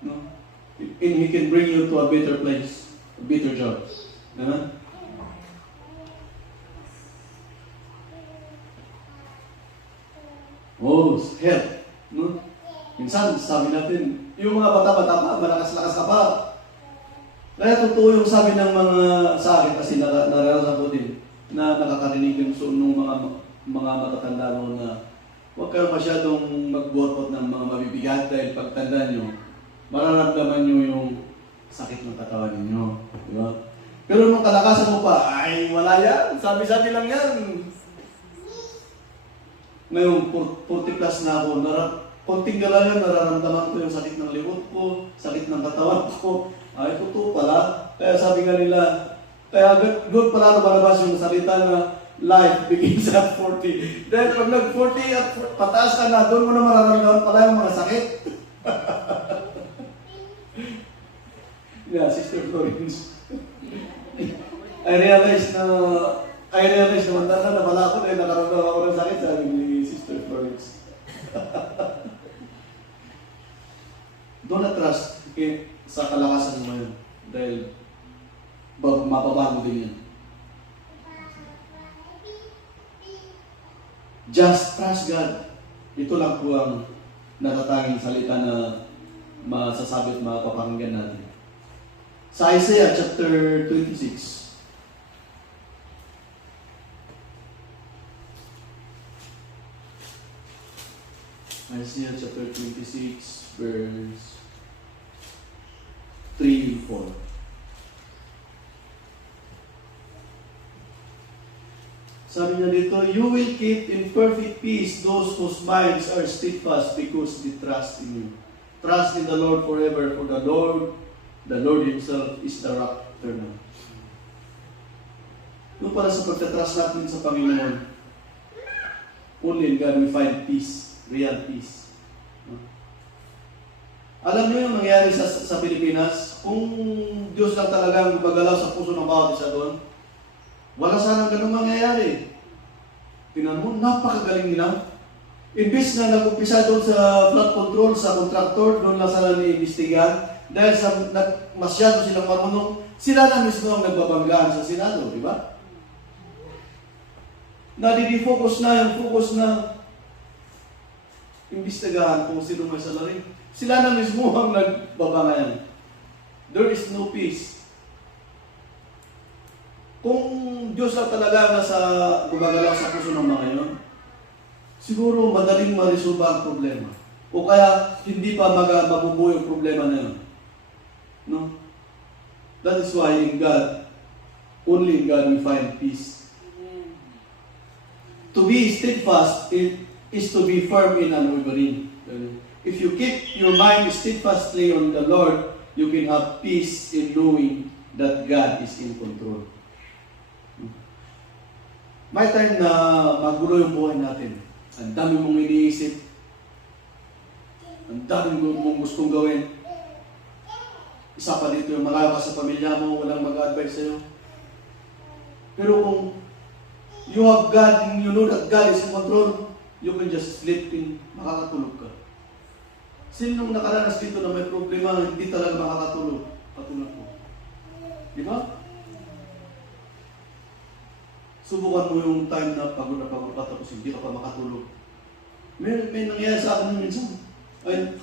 No? And He can bring you to a better place, a better job. Diba? Oh, help. No? Minsan, sabi natin, yung mga bata-bata pa, malakas-lakas ka pa. Kaya totoo yung sabi ng mga sa akin, kasi naranasan ko din, na nakakarinig yung ng mga matatanda mo na huwag kayo masyadong magbuhat ng mga mabibigat dahil pagtanda nyo, mararamdaman nyo yung sakit ng katawan ninyo. Di ba? Pero nung kalakasan mo pa, ay wala yan, sabi-sabi lang yan. Ngayon, 40 plus na ako, konting gala yan, nararamdaman ko yung sakit ng likod ko, sakit ng katawan ko. Ay, totoo pala. Kaya sabi nga nila, kaya doon pala lumalabas yung salita na life begins at 40. Dahil pag nag-40 at pataas ka na, doon mo na mararamdaman pala yung mga sakit. Yeah, Sister Florence. I realized na matanda na pala ako dahil nakaramdaman ako ng sakit, sabi ni Sister Florence. Do not trust sa kalakasan mo ngayon dahil mapabago din yan. Just trust God. Ito lang po ang natatanging salita na masasabi at mapapakinggan natin. Sa Isaiah chapter 26. Isaiah chapter 26 verse 3 and 4. Sabi niya dito, you will keep in perfect peace those whose minds are steadfast because they trust in you. Trust in the Lord forever, for the Lord Himself is the rock eternal. Yung para sa pagtatrust natin sa Panginoon, only in God we find peace, real peace. Alam niyo yung nangyari sa Pilipinas, kung Diyos lang talagang magagalaw sa puso ng bawat isa doon, wala sanang ganun mangyayari. Tingnan mo, napakagaling nila. Imbis na nag-umpisa doon sa flood control, sa contractor, doon lang sana ni-investigan, dahil masyado silang marunong, sila na mismo ang nagbabanggaan sa Senado, di ba? Nadidi-focus na yung focus na imbestigahan kung sino may salary. Sila na mismo ang nagbabangayan. There is no peace. Kung Diyos lang talaga nasa gumagalaw sa puso ng mga yun, siguro madaling marisolba ang problema. O kaya hindi pa mabubuo yung problema na yun. No? That is why in God, only in God we find peace. To be steadfast is to be firm in unwavering. If you keep your mind steadfastly on the Lord, you can have peace in knowing that God is in control. May time na magulo yung buhay natin. Ang dami mong iniisip. Ang dami mong gustong gawin. Isa pa dito yung malayo ka sa pamilya mo, walang mag-advise sa'yo. Pero kung you have God and you know that God is in control, you can just sleep in, makakatulog ka. Sinong nakaranas dito na may problema, hindi talaga makakatulog? Katulad ko. Di ba? Subukan mo yung time na pagod ka tapos hindi ka pa makatulog. May nangyayari sa akin minsan. Ay,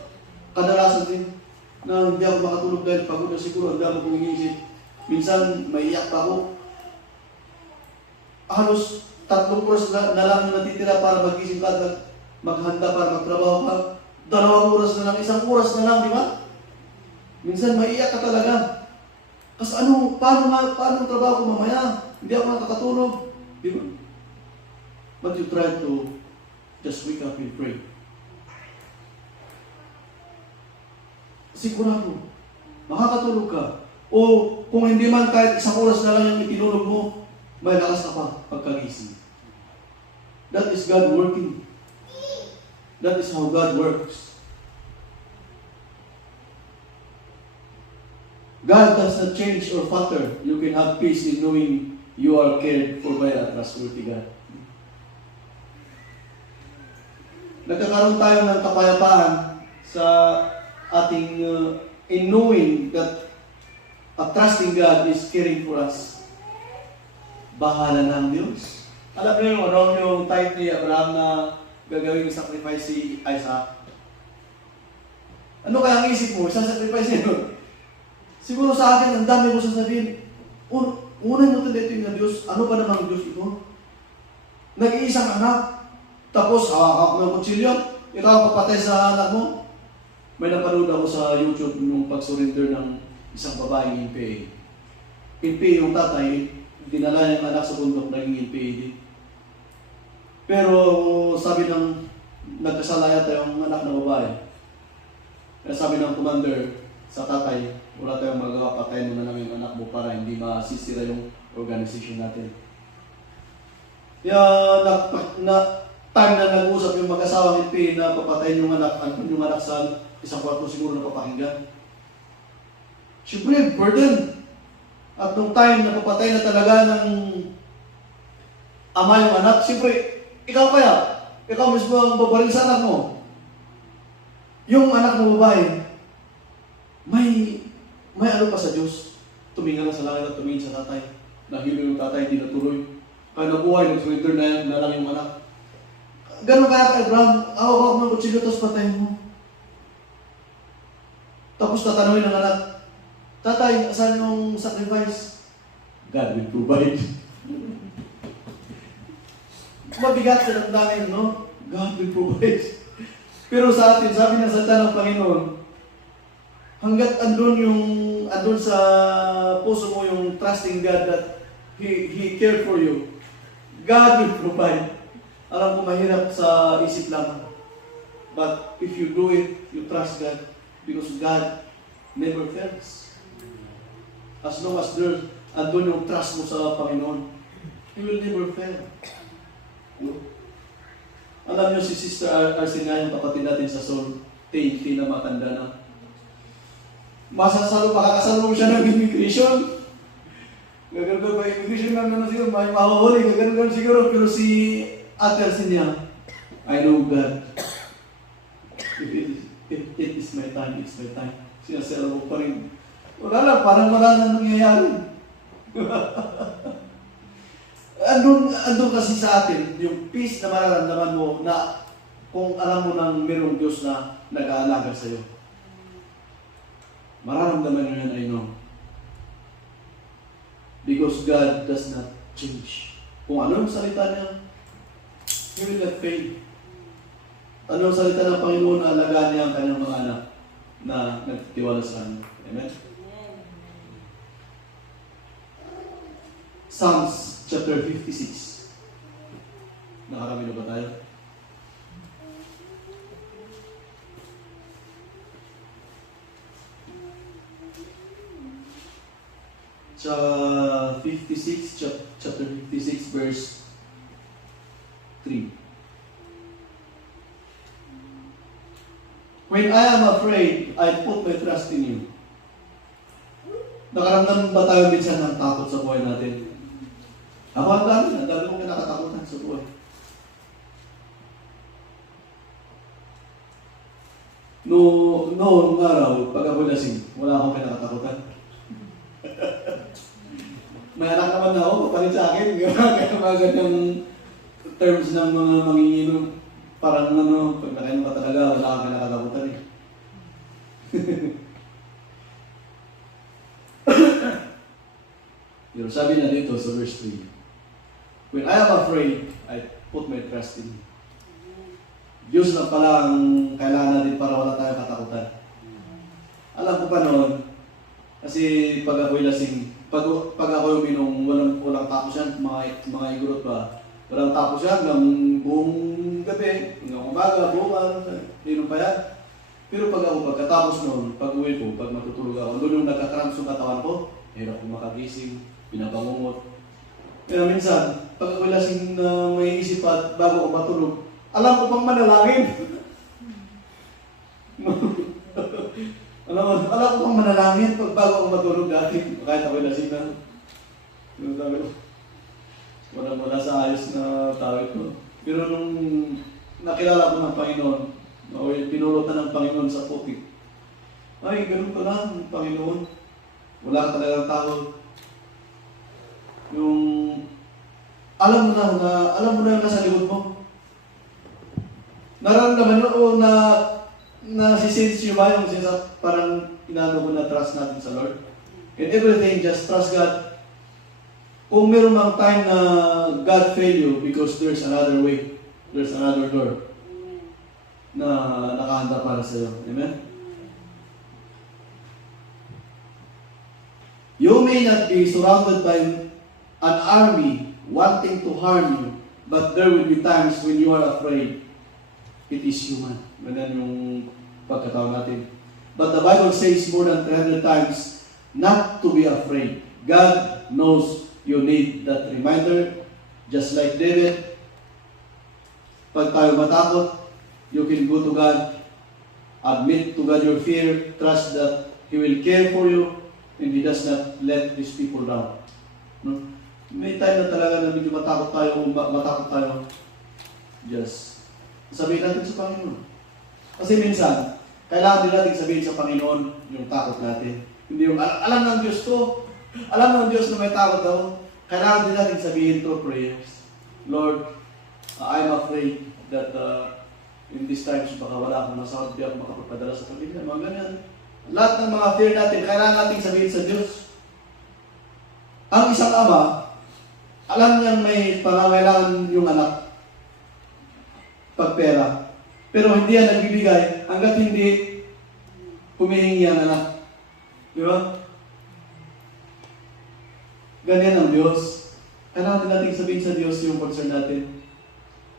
kadalasan din na hindi ako makatulog dahil pagod na siguro, ang dami kong iniisip. Minsan, maiyak pa ako. Halos 3 oras na lang yung natitira para magising ka at maghanda para magtrabaho ka. 2 oras na lang, 1 oras na lang, di ba? Minsan, maiyak ka talaga. Kasi paano ang trabaho ko mamaya? Hindi ako nakakatulog. Di ba? But you try to just wake up and pray. Sigurado, makakatulog ka. O kung hindi man kahit 1 oras na lang yung itinulog mo, may lakas ka pa pagkagising. That is God working. That is how God works. God does not change or falter. You can have peace in knowing you are cared for by a trustworthy God. Nagkakaroon tayo ng kapayapaan sa ating in knowing that a trusting God is caring for us. Bahala na ang Diyos. Alam niyo yung type ni Abraham na gagawin sacrifice si Isaac. Ano kaya ang isip mo? Sacrifice niya. Siguro sa akin, ang dami ko sasabihin. Unay mo dito yung Diyos. Ano ba namang Diyos ito? Nag-iisang anak. Tapos, hawak mo ng kutsilyo. Ikaw ang papatay sa anak mo. May napanood ako sa YouTube yung pag-surrender ng isang babaeng NPA. NPA yung tatay, dinala yung anak sa bundok, naging NPA din. Pero sabi ng nagkasala yata yung anak ng babae. Kaya sabi ng commander sa tatay, wala tayong magawa, patayin mo na namin yung anak mo para hindi masisira yung organization natin. Kaya time na nag-usap yung mag-asawang NPA na papatayin yung anak sa isang kwarto siguro na papakinggan. Siyempre, burden. At nung time na papatay na talaga ng ama yung anak, siyempre, ikaw mismo ang babaril sa anak mo. Yung anak mo babae, may ano pa sa Diyos. Tumingin na sa langit at tumingin sa tatay. Nahilo yung tatay, hindi natuloy. Kaya nabuhay, nag-surrender na lang yung anak. Ganun kaya kay Abraham, awak mo ng kutsilyo, tapos patayin mo. Tapos tatanungin ng anak, tatay, saan yung sacrifice? God will provide. Mabigat sa damdamin, no? God will provide. Pero sa atin, sabi ng salita ng Panginoon, hanggat andun sa puso mo yung trusting God that He cared for you, God will provide. Alam ko mahirap sa isip lang. But if you do it, you trust God. Because God never fails. As long as andun yung trust mo sa Panginoon, He will never fail. Alam niyo si Sister Arcina, yung kapatid natin sa Seoul, Tay na matanda na. Makakasalo mo siya ng immigration. Gagano ba immigration lang naman siguro, may mahuhuli, gagano siguro. Pero si Ate Arcina, I know God. If it is my time, it's my time. Sinasara mo pa rin. Wala lang, parang wala nang nangyayari. Andun kasi sa atin, yung peace na mararamdaman mo na kung alam mo nang mayroong Diyos na nag-aalaga sa'yo. Mararamdaman nyo yan, I know. Because God does not change. Kung ano yung salita niya, He will not fail. Ano ang salita ng Panginoon na alagaan niya ang kanyang mga anak na nagtitiwala sa Kanya. Amen? Psalms chapter 56. Nakarami na ba tayo? Chapter 56 verse 3. When I am afraid, I put my trust in you. Nakaramdam ba tayo minsan ng takot sa buhay natin? Ako ang dami kong kinakatakutan sa buhay. Noong araw, pag ako lasing, wala akong kinakatakutan. May anak naman na ako, papalit sa akin. Kaya mga ganyang terms ng mga manginginom. Parang pag nakainom ka talaga, wala kang kinakatakutan eh. Pero sabi na dito sa verse 3, when I am afraid, I put my trust in Him. Diyos lang pala ang kailangan natin para wala tayong katakutan. Alam ko pa noon, kasi pag ako'y lasing, pag ako'y uminom, walang tapos yan, mga igurot pa. Walang tapos yan, hanggang buong gabi, hanggang umaga, buong araw, inom pa yan. Pero pag ako, pagkatapos noon, pag uwi ko, pag matutulog ako, doon yung nagkakramps yung katawan ko, hirap ko makagising, pinabangungot. Kaya minsan, pag ako'y lasing na may isip at bago ako matulog, alam ko pang manalangin. alam ko pang manalangin pag bago ako matulog dati, kahit ako'y lasing na. Yung sabi ko, wala sa ayos na tawid ko. Pero nung nakilala ko ng Panginoon, o pinurutan ng Panginoon sa putik, ay, ganun pa lang, Panginoon. Wala ka talagang tawag. Yung, alam mo na yung nasa likod mo. Nararamdaman mo o nasisense nyo ba yung parang inano ko na trust natin sa Lord? In everything, just trust God. Kung meron mang time na God fail you because there's another way, there's another door na nakahanda para sa iyo. Amen? You may not be surrounded by an army wanting to harm you, but there will be times when you are afraid. It is human. Ganyan yung pagkatao natin. But the Bible says more than 300 times not to be afraid. God knows you need that reminder. Just like David, pag tayo matakot, you can go to God, admit to God your fear, trust that He will care for you, and He does not let these people down. No? May time na talaga na medyo matakot tayo, just sabihin natin sa Panginoon. Kasi minsan, kailangan din natin sabihin sa Panginoon yung takot natin. Hindi yung, alam ng Diyos to, alam ng Diyos na may takot daw. Kailangan din natin sabihin through prayers, Lord, I'm afraid that in these times, baka wala akong masahod, di ako makapagpadala sa pamilya, mga ganyan. Lahat ng mga fear natin, kailangan natin sabihin sa Diyos. Ang isang ama, alam niyang may pangangailangan yung anak, pagpera. Pero hindi yan nagbibigay hanggat hindi humihingi ang anak. Di ba? Ganyan ang Diyos. Kailangan din natin sabihin sa Diyos yung concern natin.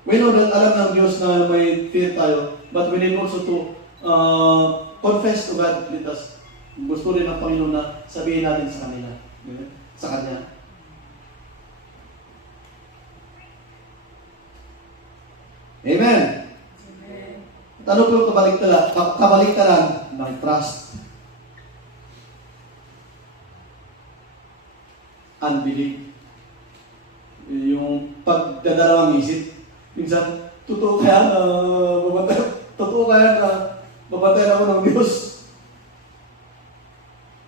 We know that alam ng Diyos na may fear tayo, but we need also to confess to God. Gusto rin ng Panginoon na sabihin natin sa kanila. Sa Kanya. Amen. Ano po yung kabaliktaran ng trust? Unbelief. Yung pagdadalawang isip. Minsan, totoo kaya na babatayan ako ng Diyos.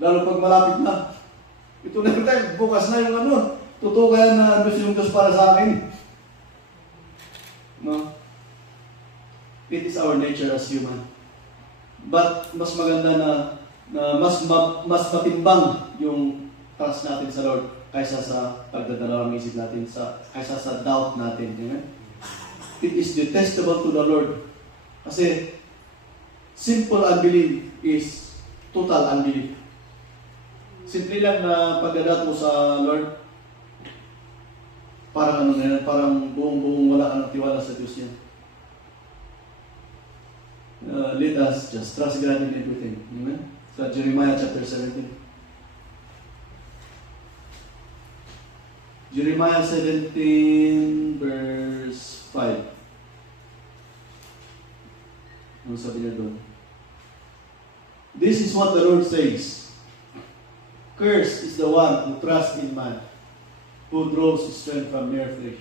Lalo pag malapit na. Ito na yung time, bukas na yung ano. Totoo kaya na Diyos yung Diyos para sa akin. No? It is our nature as human. But mas maganda na mas matimbang yung trust natin sa Lord kaysa sa pagdadalawang isip natin, kaysa sa doubt natin. Amen? It is detestable to the Lord. Kasi simple unbelief is total unbelief. Simple lang na pagdadat mo sa Lord, parang ano na yan, parang buong wala ka ng tiwala sa Diyos yan. Let us just trust God in everything. Amen? Sa Jeremiah chapter 17. Jeremiah 17 verse 5. Ano sabi niya doon? This is what the Lord says. Cursed is the one who trusts in man, who draws his strength from mere flesh,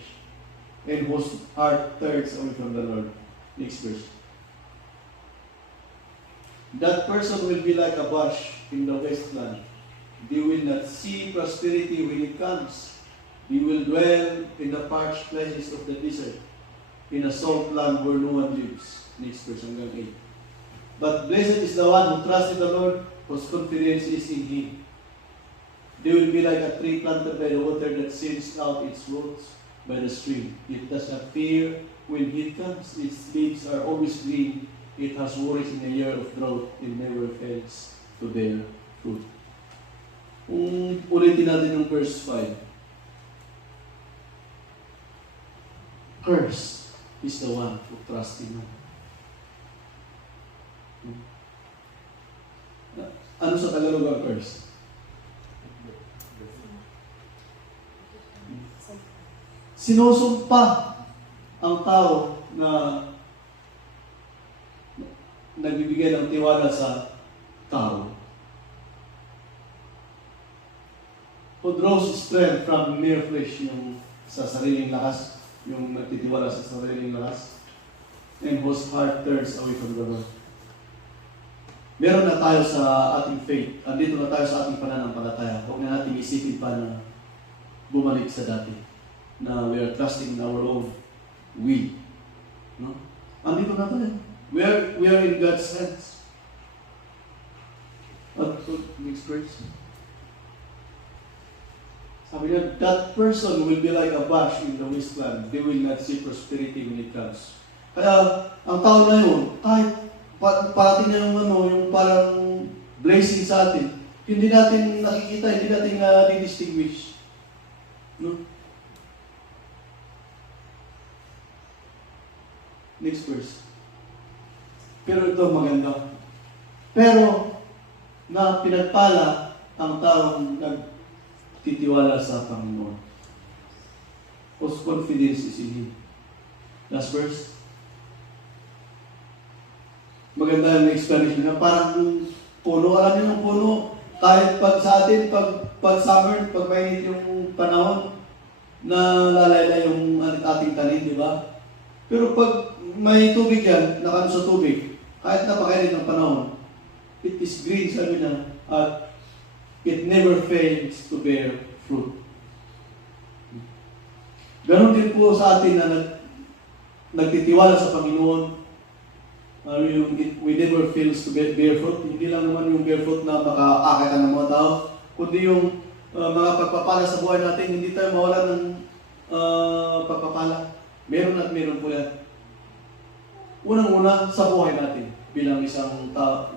and whose heart turns away from the Lord. Next verse. That person will be like a bush in the wasteland. They will not see prosperity when it comes. They will dwell in the parched places of the desert, in a salt land where no one lives. Next verse hanggang 8. But blessed is the one who trusts in the Lord, whose confidence is in Him. They will be like a tree planted by the water that sends out its roots by the stream. It does not fear when heat comes. Its leaves are always green. It has worries in a year of drought. It never fails to bear fruit. Kung ulitin natin yung verse 5. Cursed is the one who trusts in him. Ano sa Tagalog ang curse? Sinusumpa ang tao na nagbibigay ng tiwala sa tao. Who draws strength from mere flesh, yung sa sariling lakas, yung nagtitiwala sa sariling lakas, and whose heart turns away from the Lord. Meron na tayo sa ating faith, andito na tayo sa ating pananampalataya. Huwag na natin isipin pa na bumalik sa dati, na we are trusting in our own will. No? Andito na tayo. We are in God's hands. Next verse. Sabi niya, that person will be like a bush in the wasteland. They will not see prosperity when it comes. Kaya, ang tao na yun, kahit parating na yung parang blessing sa atin, hindi natin nakikita, hindi natin na-distinguish. No? Next verse. Pero ito maganda. Pero, na pinagpala ang taong nagtitiwala sa Panginoon. Whose confidence is in Him. Last verse. Maganda yung explanation na parang puno. Alam niyo yung puno, kahit pag sa atin, pag summer, pag mainit yung panahon, na lalayla yung ating tanim, di ba? Pero pag may tubig yan, nakano sa tubig, kahit napakainit ng panahon, it is green, sabi niya, at it never fails to bear fruit. Ganon din po sa atin na nagtitiwala sa Panginoon. We never fails to bear fruit. Hindi lang naman yung bear fruit na makaakita ng mga tao, kundi yung mga pagpapala sa buhay natin, hindi tayo mawala ng pagpapala. Meron at meron po yan. Unang-una sa buhay natin, bilang isang tao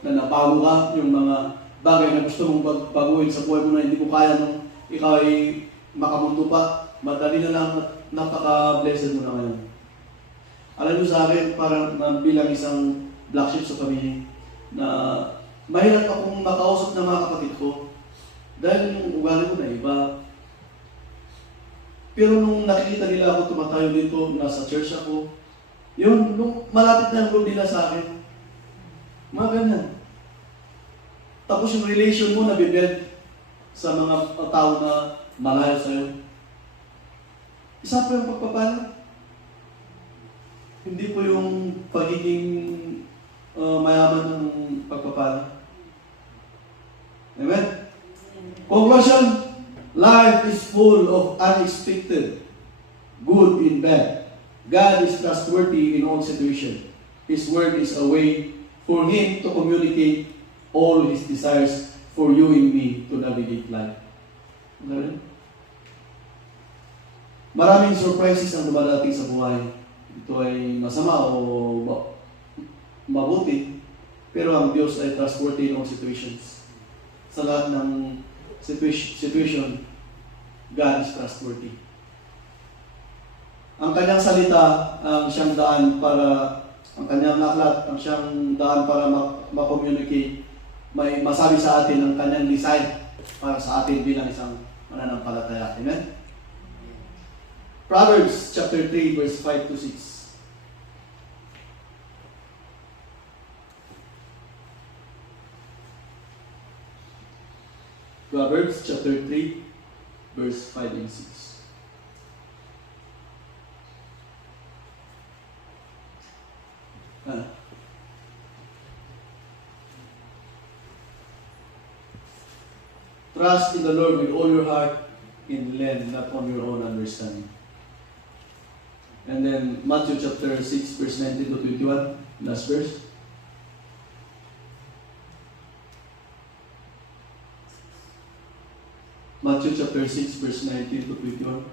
na nabago ka, yung mga bagay na gusto mong baguhin sa buhay mo na hindi mo kaya nung ikaw ay makamundo pa, madali na lang at napaka-blessed mo na ngayon. Alam nyo sa akin, parang bilang isang black sheep sa pamilya, na mahirap akong makausap ng mga kapatid ko dahil yung ugali ko na iba. Pero nung nakikita nila ako tumatayo dito, nasa church ako, yun, nung malapit na ang loob nila sa akin, mga ganyan. Tapos yung relation mo nabibuild sa mga tao na malayo sa'yo. Isa pa yung pagpapala. Hindi po yung pagiging mayaman ng pagpapala. Amen? Conclusion, life is full of unexpected, good and bad. God is trustworthy in all situations. His word is a way for Him to communicate all His desires for you and me to navigate life. Maraming surprises ang dumadating sa buhay. Ito ay masama o mabuti, pero ang Diyos ay trustworthy in all situations. Sa lahat ng situation, God is trustworthy. Ang kanyang salita ang siyang daan para, ang kanyang aklat ang siyang daan para ma-communicate, may masabi sa atin ang kanyang design para sa atin bilang isang mananampalataya. Amen? Proverbs chapter 3 verse 5 to 6. Proverbs chapter 3 verse 5 and 6. Trust in the Lord with all your heart and lean not on your own understanding. And then Matthew chapter 6 verse 19 to 21, last verse. Matthew chapter 6, verse 19 to 21.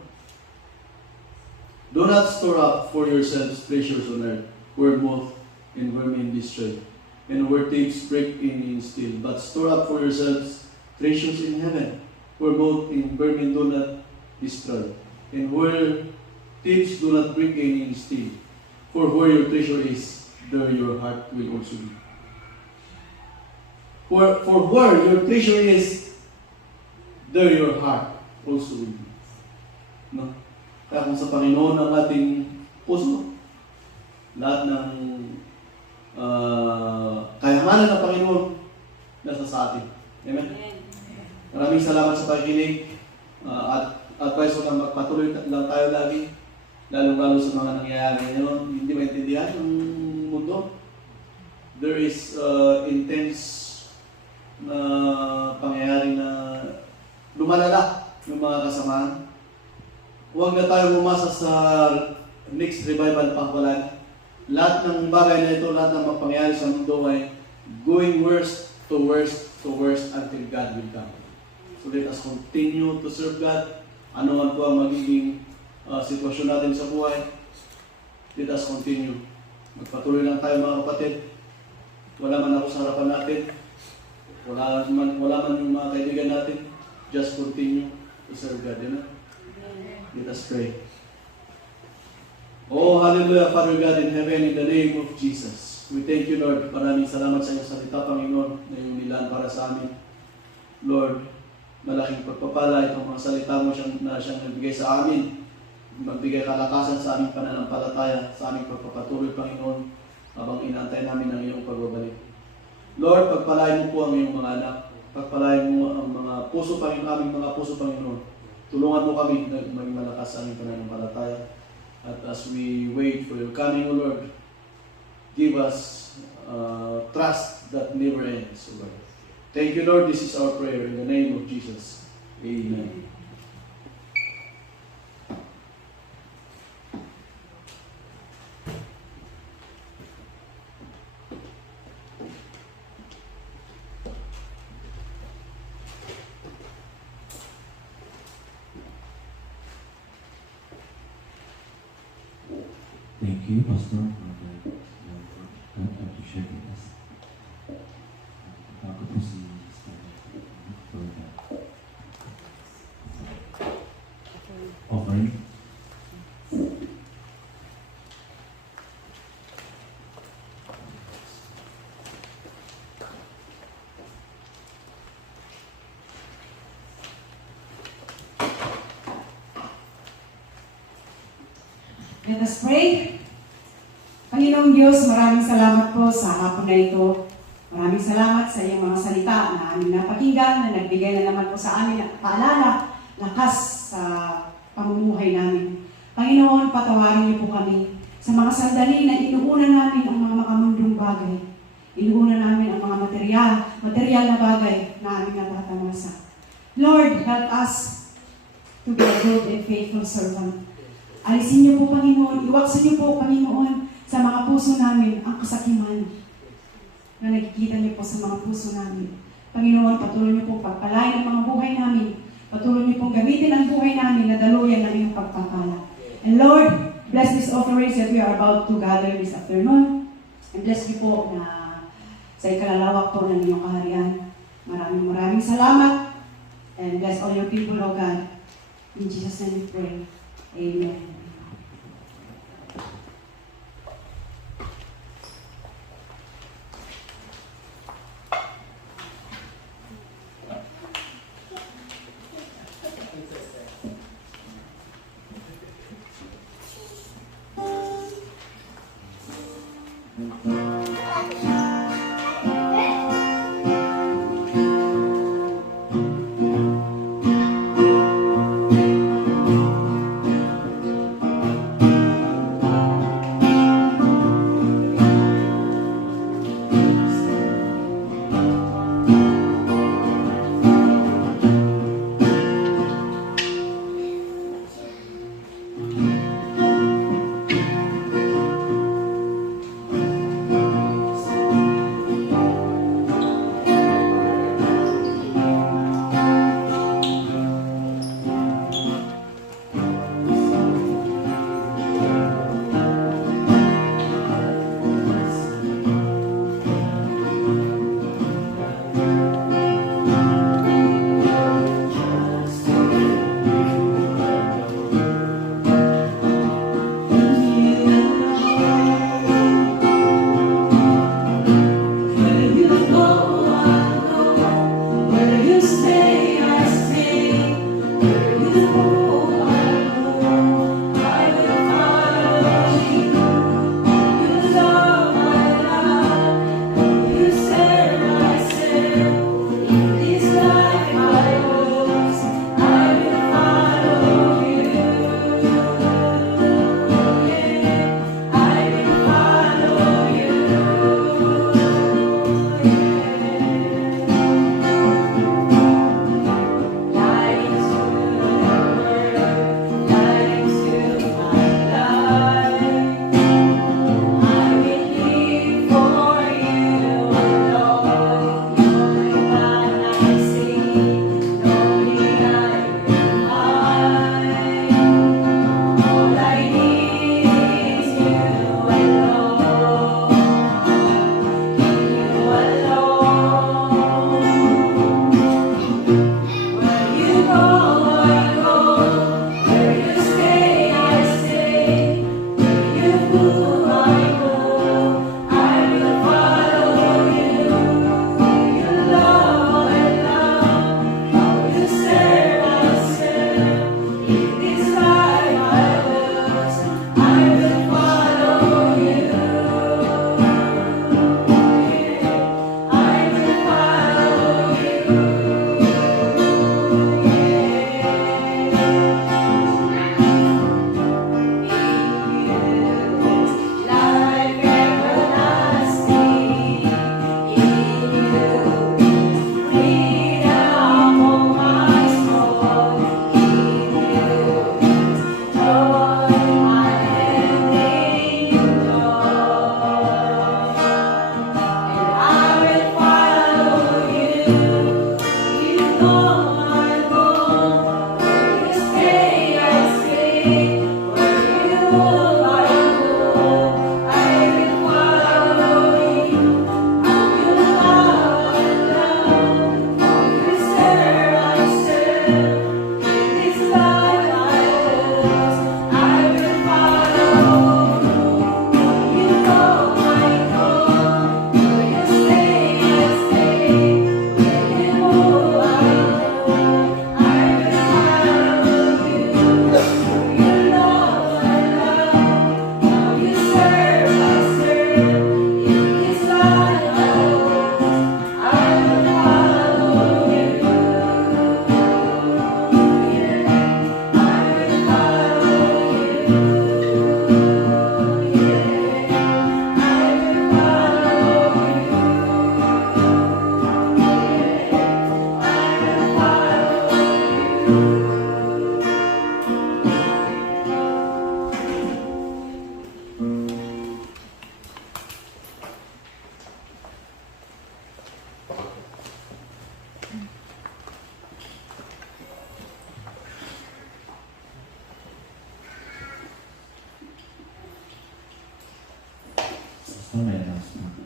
Do not store up for yourselves treasures on earth, where moth and vermin destroy, and where thieves break in and steal. But store up for yourselves treasures in heaven, where moth and vermin do not destroy, and where thieves do not break in and steal. For where your treasure is, there your heart will also be. For where your treasure is, there your heart also will be. No? Kaya kung sa Panginoon ang ating puso, lahat ng kayamanan ng Panginoon nasa sa atin. Amen? Maraming salamat sa pakikinig. At advice ko na magpatuloy lang tayo lagi, lalo-lalo sa mga nangyayari ngayon. Hindi maintindihan ng mundo. There is intense na pangyayari na lumalala ng mga kasamahan. Huwag na tayo umasa sa next revival pangwalan. Lahat ng bagay na ito, lahat ng mapangyayari sa mundo ay going worse to worse to worse until God will come. So let us continue to serve God. Ano man po ang magiging sitwasyon natin sa buhay, let us continue. Magpatuloy lang tayo mga kapatid. Wala man ako sa harapan natin. Wala man yung mga kaibigan natin. Just continue to serve God. Amen? Let us pray. Oh, hallelujah, Father God in heaven, in the name of Jesus. We thank you, Lord. Maraming salamat sa iyong salita, Panginoon, na iyong nilaan para sa amin. Lord, malaking pagpapala itong mga salita mo na siyang nagbigay sa amin. Magbigay kalakasan sa aming pananampalataya, sa aming pagpapatuloy, Panginoon, habang inaantay namin ang iyong pagbabalik. Lord, pagpalain mo po ang iyong mga anak. Pagpalain mo ang mga puso, Panginoon, aming mga puso, Panginoon. Tulungan mo kami na maging malakas sa aming pananampalataya. At as we wait for your coming, O Lord, give us trust that never ends, O Lord. Thank you, Lord. This is our prayer in the name of Jesus. Amen. Thank you, Pastor, for the God that you shared with us. Ako po si Mr. for the offering. Let us pray. Panginoong Diyos, maraming salamat po sa hapon na ito. Maraming salamat sa iyong mga salita na aming napakinggan, na nagbigay na naman po sa amin at paalala, lakas sa pamumuhay namin. Panginoon, patawarin niyo po kami sa mga sandali na inuuna namin ang mga makamundong bagay. Inuuna namin ang mga material na bagay na aming natatamasa. Lord, help us to be a good and faithful servant. Alisin niyo po, Panginoon, iwaksin niyo po, Panginoon, sa mga puso namin ang kasakiman na nakikita niyo po sa mga puso namin. Panginoon, patuloy niyo po pagpalain ang mga buhay namin. Patuloy niyo pong gamitin ang buhay namin na daluyan ng iyong pagpapala. And Lord, bless these offerings that we are about to gather this afternoon. And bless niyo po na sa ikalalawak po ng iyong kaharian. Maraming salamat. And bless all your people, O God. In Jesus' name we pray. Amen. So may announcement.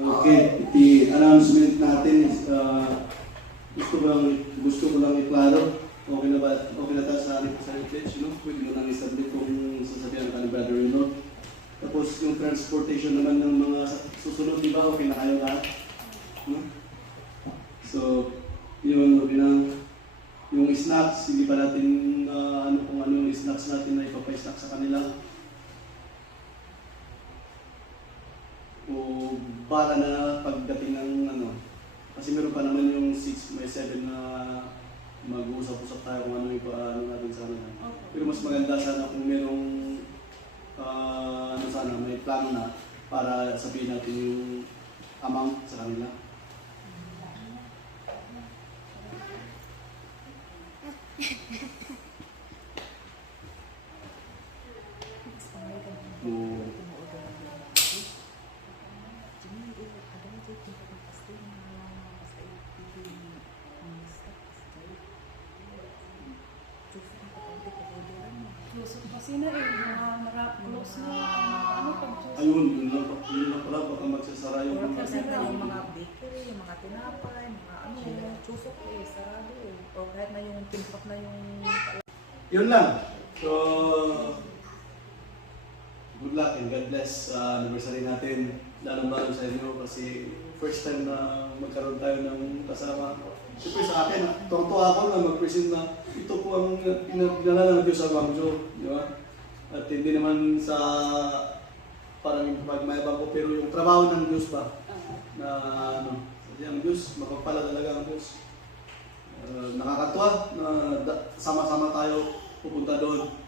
Okay, i-announcement natin is, gusto ko lang i-klaro. Okay na ba? Okay na tayo sa ating sa pledge, no? Pwede mo nang isabit kung sasabihan ka ni Brother Reno. Tapos yung transportation naman ng mga susunod, di ba? Okay na kayo lahat? No? So, yun, okay na. Yung snacks, hindi pa natin kung ano yung snacks natin na ipapay-snack sa kanila. O bala na pagdating ng kasi meron pa naman yung 6 may 7 na mag-uusap-usap tayo kung ano yung paano natin sa kanila. Pero mas maganda sana kung merong sana may plan na para sabihin natin yung amount sa kanila. Kasi na close na, Ayun, yun lang pala, baka magsasara yung Kasi yung mga bakery, yung mga tinapay, mga chusok sarado O kahit na yung timpak na yung... Yun lang. So, good luck and God bless sa anniversary natin. Lalong-lalo sa inyo kasi first time na magkaroon tayo ng kasama. Siyempre sa akin, tuwa ako na mag-present na ito po ang pinalala ng Diyos sa Guangzhou. Di ba? At hindi naman sa parang pagmayabang ko, pero yung trabaho ng Diyos ba? Na kasi ang Diyos, mapagpala talaga ang Diyos. Nakakatuwa na sama-sama tayo pupunta doon.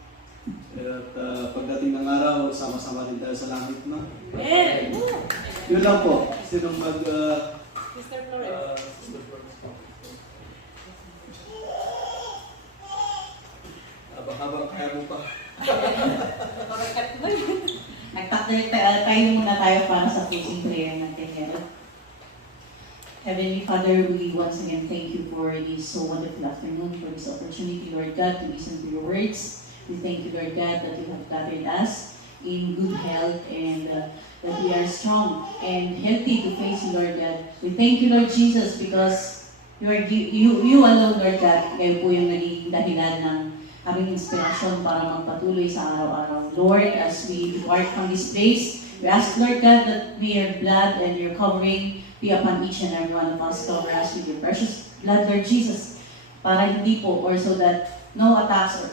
At pagdating ng araw, sama-sama din tayo sa langit na. Yun lang po. Sinong Sister Flores. Sister Flores po. Habang kaya mo pa. Tayo muna tayo para sa closing prayer natin. Heavenly Father, we once again thank you for this so wonderful afternoon, for this opportunity, Lord God, to listen to your words. We thank you, Lord God, that you have gathered us in good health and that we are strong and healthy to face you, Lord God. We thank you, Lord Jesus, because you alone, Lord God, kayo po yung naging dahilan ng aming inspirasyon para magpatuloy sa araw-araw. Lord, as we depart from this place, we ask, Lord God, that may your blood and your covering be upon each and every one of us. Cover us with your precious blood, Lord Jesus, para hindi po, or so that no attacks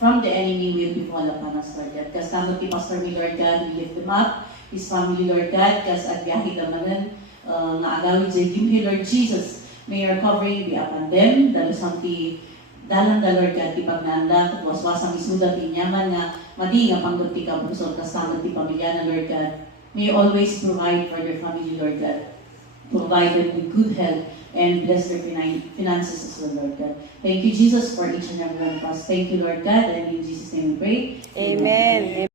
from the enemy will befall upon us, Lord God. Kasama ti Pastor mi, Lord God, we lift them up, his family, Lord God, kas agyahi ka naman, nga agawid sa Gimhi, Lord Jesus. May your covering be upon them, dalusang ti dalan da Lord God, ti pagnanda, kapwaswasang isulat ti nyaman nga, madi nga panggot ti kabusog, kasama ti pamilya na Lord God. May you always provide for their family, Lord God. Provide them with good health and bless their finances as well, Lord God. Thank you, Jesus, for each and every one of us. Thank you, Lord God, and in Jesus' name we pray. Amen.